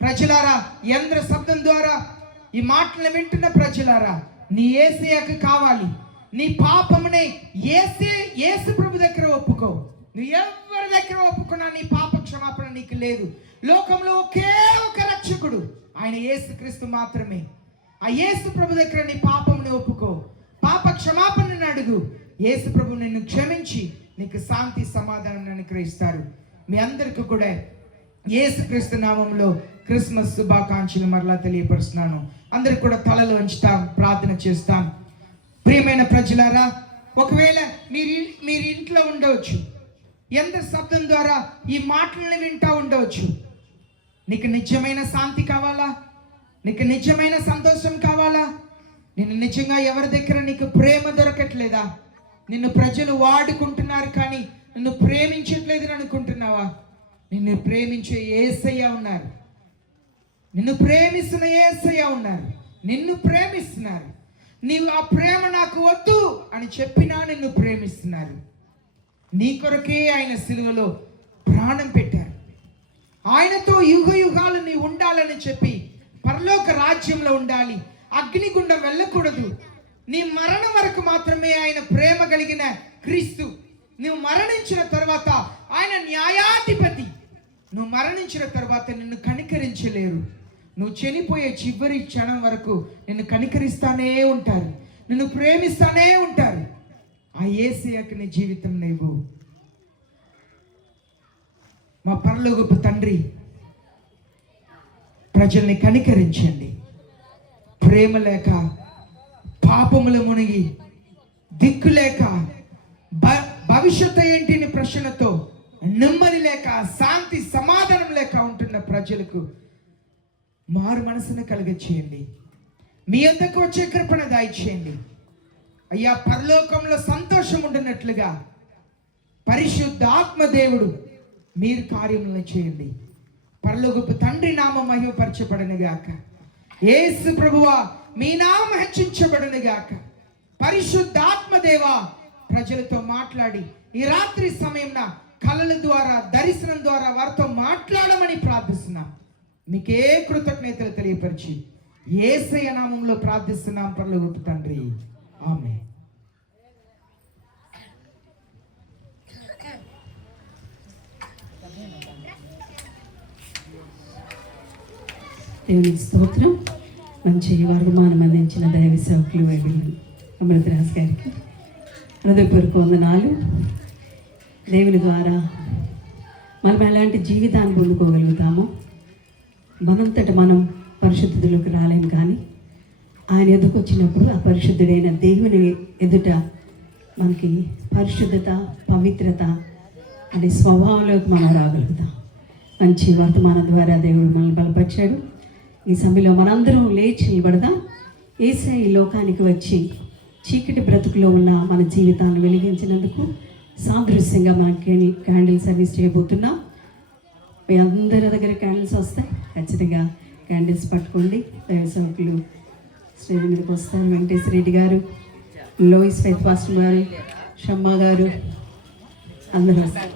ప్రజలారా, యంత్ర శబ్దం ద్వారా ఈ మాటలు వింటున్న ప్రజలారా, నీ యేసయ్యకు కావాలి. నీ పాపముని యేసు ప్రభు దగ్గర ఒప్పుకో. నువ్వు ఎవరి దగ్గర ఒప్పుకున్నా నీ పాప క్షమాపణ నీకు లేదు. లోకంలో ఒకే ఒక రక్షకుడు, ఆయన యేసుక్రీస్తు మాత్రమే. ఆ యేసు ప్రభు దగ్గర నీ పాపముని ఒప్పుకో, పాప క్షమాపణను అడుగు. యేసు ప్రభు నిన్ను క్షమించి నీకు శాంతి సమాధానం అనుగ్రహిస్తారు. మీ అందరికీ కూడా యేసుక్రీస్తు నామంలో క్రిస్మస్ శుభాకాంక్షలు మరలా తెలియపరుస్తున్నాను. అందరికి కూడా తలలు వంచుతాం, ప్రార్థన చేస్తాం. ప్రియమైన ప్రజలారా, ఒకవేళ మీరు ఇంట్లో ఉండవచ్చు, యంత్ర శబ్దం ద్వారా ఈ మాటలను వింటూ ఉండవచ్చు. నీకు నిజమైన శాంతి కావాలా, నీకు నిజమైన సంతోషం కావాలా, నిన్ను నిజంగా ఎవరి దగ్గర నీకు ప్రేమ దొరకట్లేదా, నిన్ను ప్రజలు వాడుకుంటున్నారు కానీ నిన్ను ప్రేమించట్లేదని అనుకుంటున్నావా? నిన్ను ప్రేమించే యేసయ్య ఉన్నారు, నిన్ను ప్రేమిస్తున్న యేసయ్య ఉన్నారు, నిన్ను ప్రేమిస్తున్నారు. నీవు ఆ ప్రేమ నాకు వద్దు అని చెప్పినా నిన్ను ప్రేమిస్తున్నారు. నీ కొరకే ఆయన సిలువలో ప్రాణం పెట్టారు. ఆయనతో యుగ యుగాలు నీవు ఉండాలని చెప్పి పరలోక రాజ్యంలో ఉండాలి, అగ్నిగుండం వెళ్ళకూడదు. నీ మరణం వరకు మాత్రమే ఆయన ప్రేమ కలిగిన క్రీస్తు. నువ్వు మరణించిన తర్వాత ఆయన న్యాయాధిపతి. నువ్వు మరణించిన తర్వాత నిన్ను కనికరించలేరు. నువ్వు చనిపోయే చివరి క్షణం వరకు నిన్ను కనికరిస్తానే ఉంటారు, నిన్ను ప్రేమిస్తానే ఉంటారు. ఆ యేసయ్యకు నీ జీవితం నీవు. మా పరలోకపు తండ్రి, ప్రజల్ని కనికరించండి. ప్రేమ లేక పాపములు మునిగి దిక్కు లేక భవిష్యత్తు ఏంటిని ప్రశ్నతో నెమ్మది లేక శాంతి సమాధానం లేక ఉంటున్న ప్రజలకు మారు మనసును కలిగచేయండి. మీ వద్దకు వచ్చే కృపణ దయచేయండి అయ్యా. పరలోకంలో సంతోషం ఉంటున్నట్లుగా పరిశుద్ధ ఆత్మదేవుడు మీరు కార్యములను చేయండి. పరలోకపు తండ్రి నామం మహిమపరచబడను గాక. యేసు ప్రభువా మీ నామం హెచ్చించబడను గాక. పరిశుద్ధాత్మదేవా ప్రజలతో మాట్లాడి ఈ రాత్రి సమయంలో కళల ద్వారా దర్శనం ద్వారా వారితో మాట్లాడమని ప్రార్థిస్తున్నాం. మీకే కృతజ్ఞతలు తెలియపరిచి యేసయ్య నామంలో ప్రార్థిస్తున్నాం పరలోకపు తండ్రి, ఆమేన్. దేవునికి స్తోత్రం. మంచి వర్గమానం అందించిన దైవ సేవకులు అమృతరాజ్ గారికి హృదయపూర్వక వందనాలు. దేవుని ద్వారా మనం ఎలాంటి జీవితాన్ని పొందుకోగలుగుతామో మనంతట మనం పరిశుద్ధులకు రాలేము, కానీ ఆయన ఎదుకు వచ్చినప్పుడు ఆ పరిశుద్ధుడైన దేవుని ఎదుట మనకి పరిశుద్ధత పవిత్రత అనే స్వభావంలోకి మనం రాగలుగుతాం. మంచి వర్తమానం ద్వారా దేవుడు మనల్ని బలపరిచాడు. ఈ సమయంలో మనందరం లేచి నిలబడదాం. యేసయ్య ఈ లోకానికి వచ్చి చీకటి బ్రతుకులో ఉన్న మన జీవితాలను వెలిగించినందుకు సాదృశ్యంగా మనం క్యాండిల్ సర్వీస్ చేయబోతున్నాం. మీ అందరి దగ్గర క్యాండిల్స్ వస్తాయి, ఖచ్చితంగా క్యాండిల్స్ పట్టుకోండి. దైవ సేవకులు స్టేజ్ మీదకి వస్తారు. వెంకటేశ్వర రెడ్డి గారు, లోయిస్ ఫెత్ పాస్టర్ గారు, షమ్మా గారు అందరూ వస్తారు.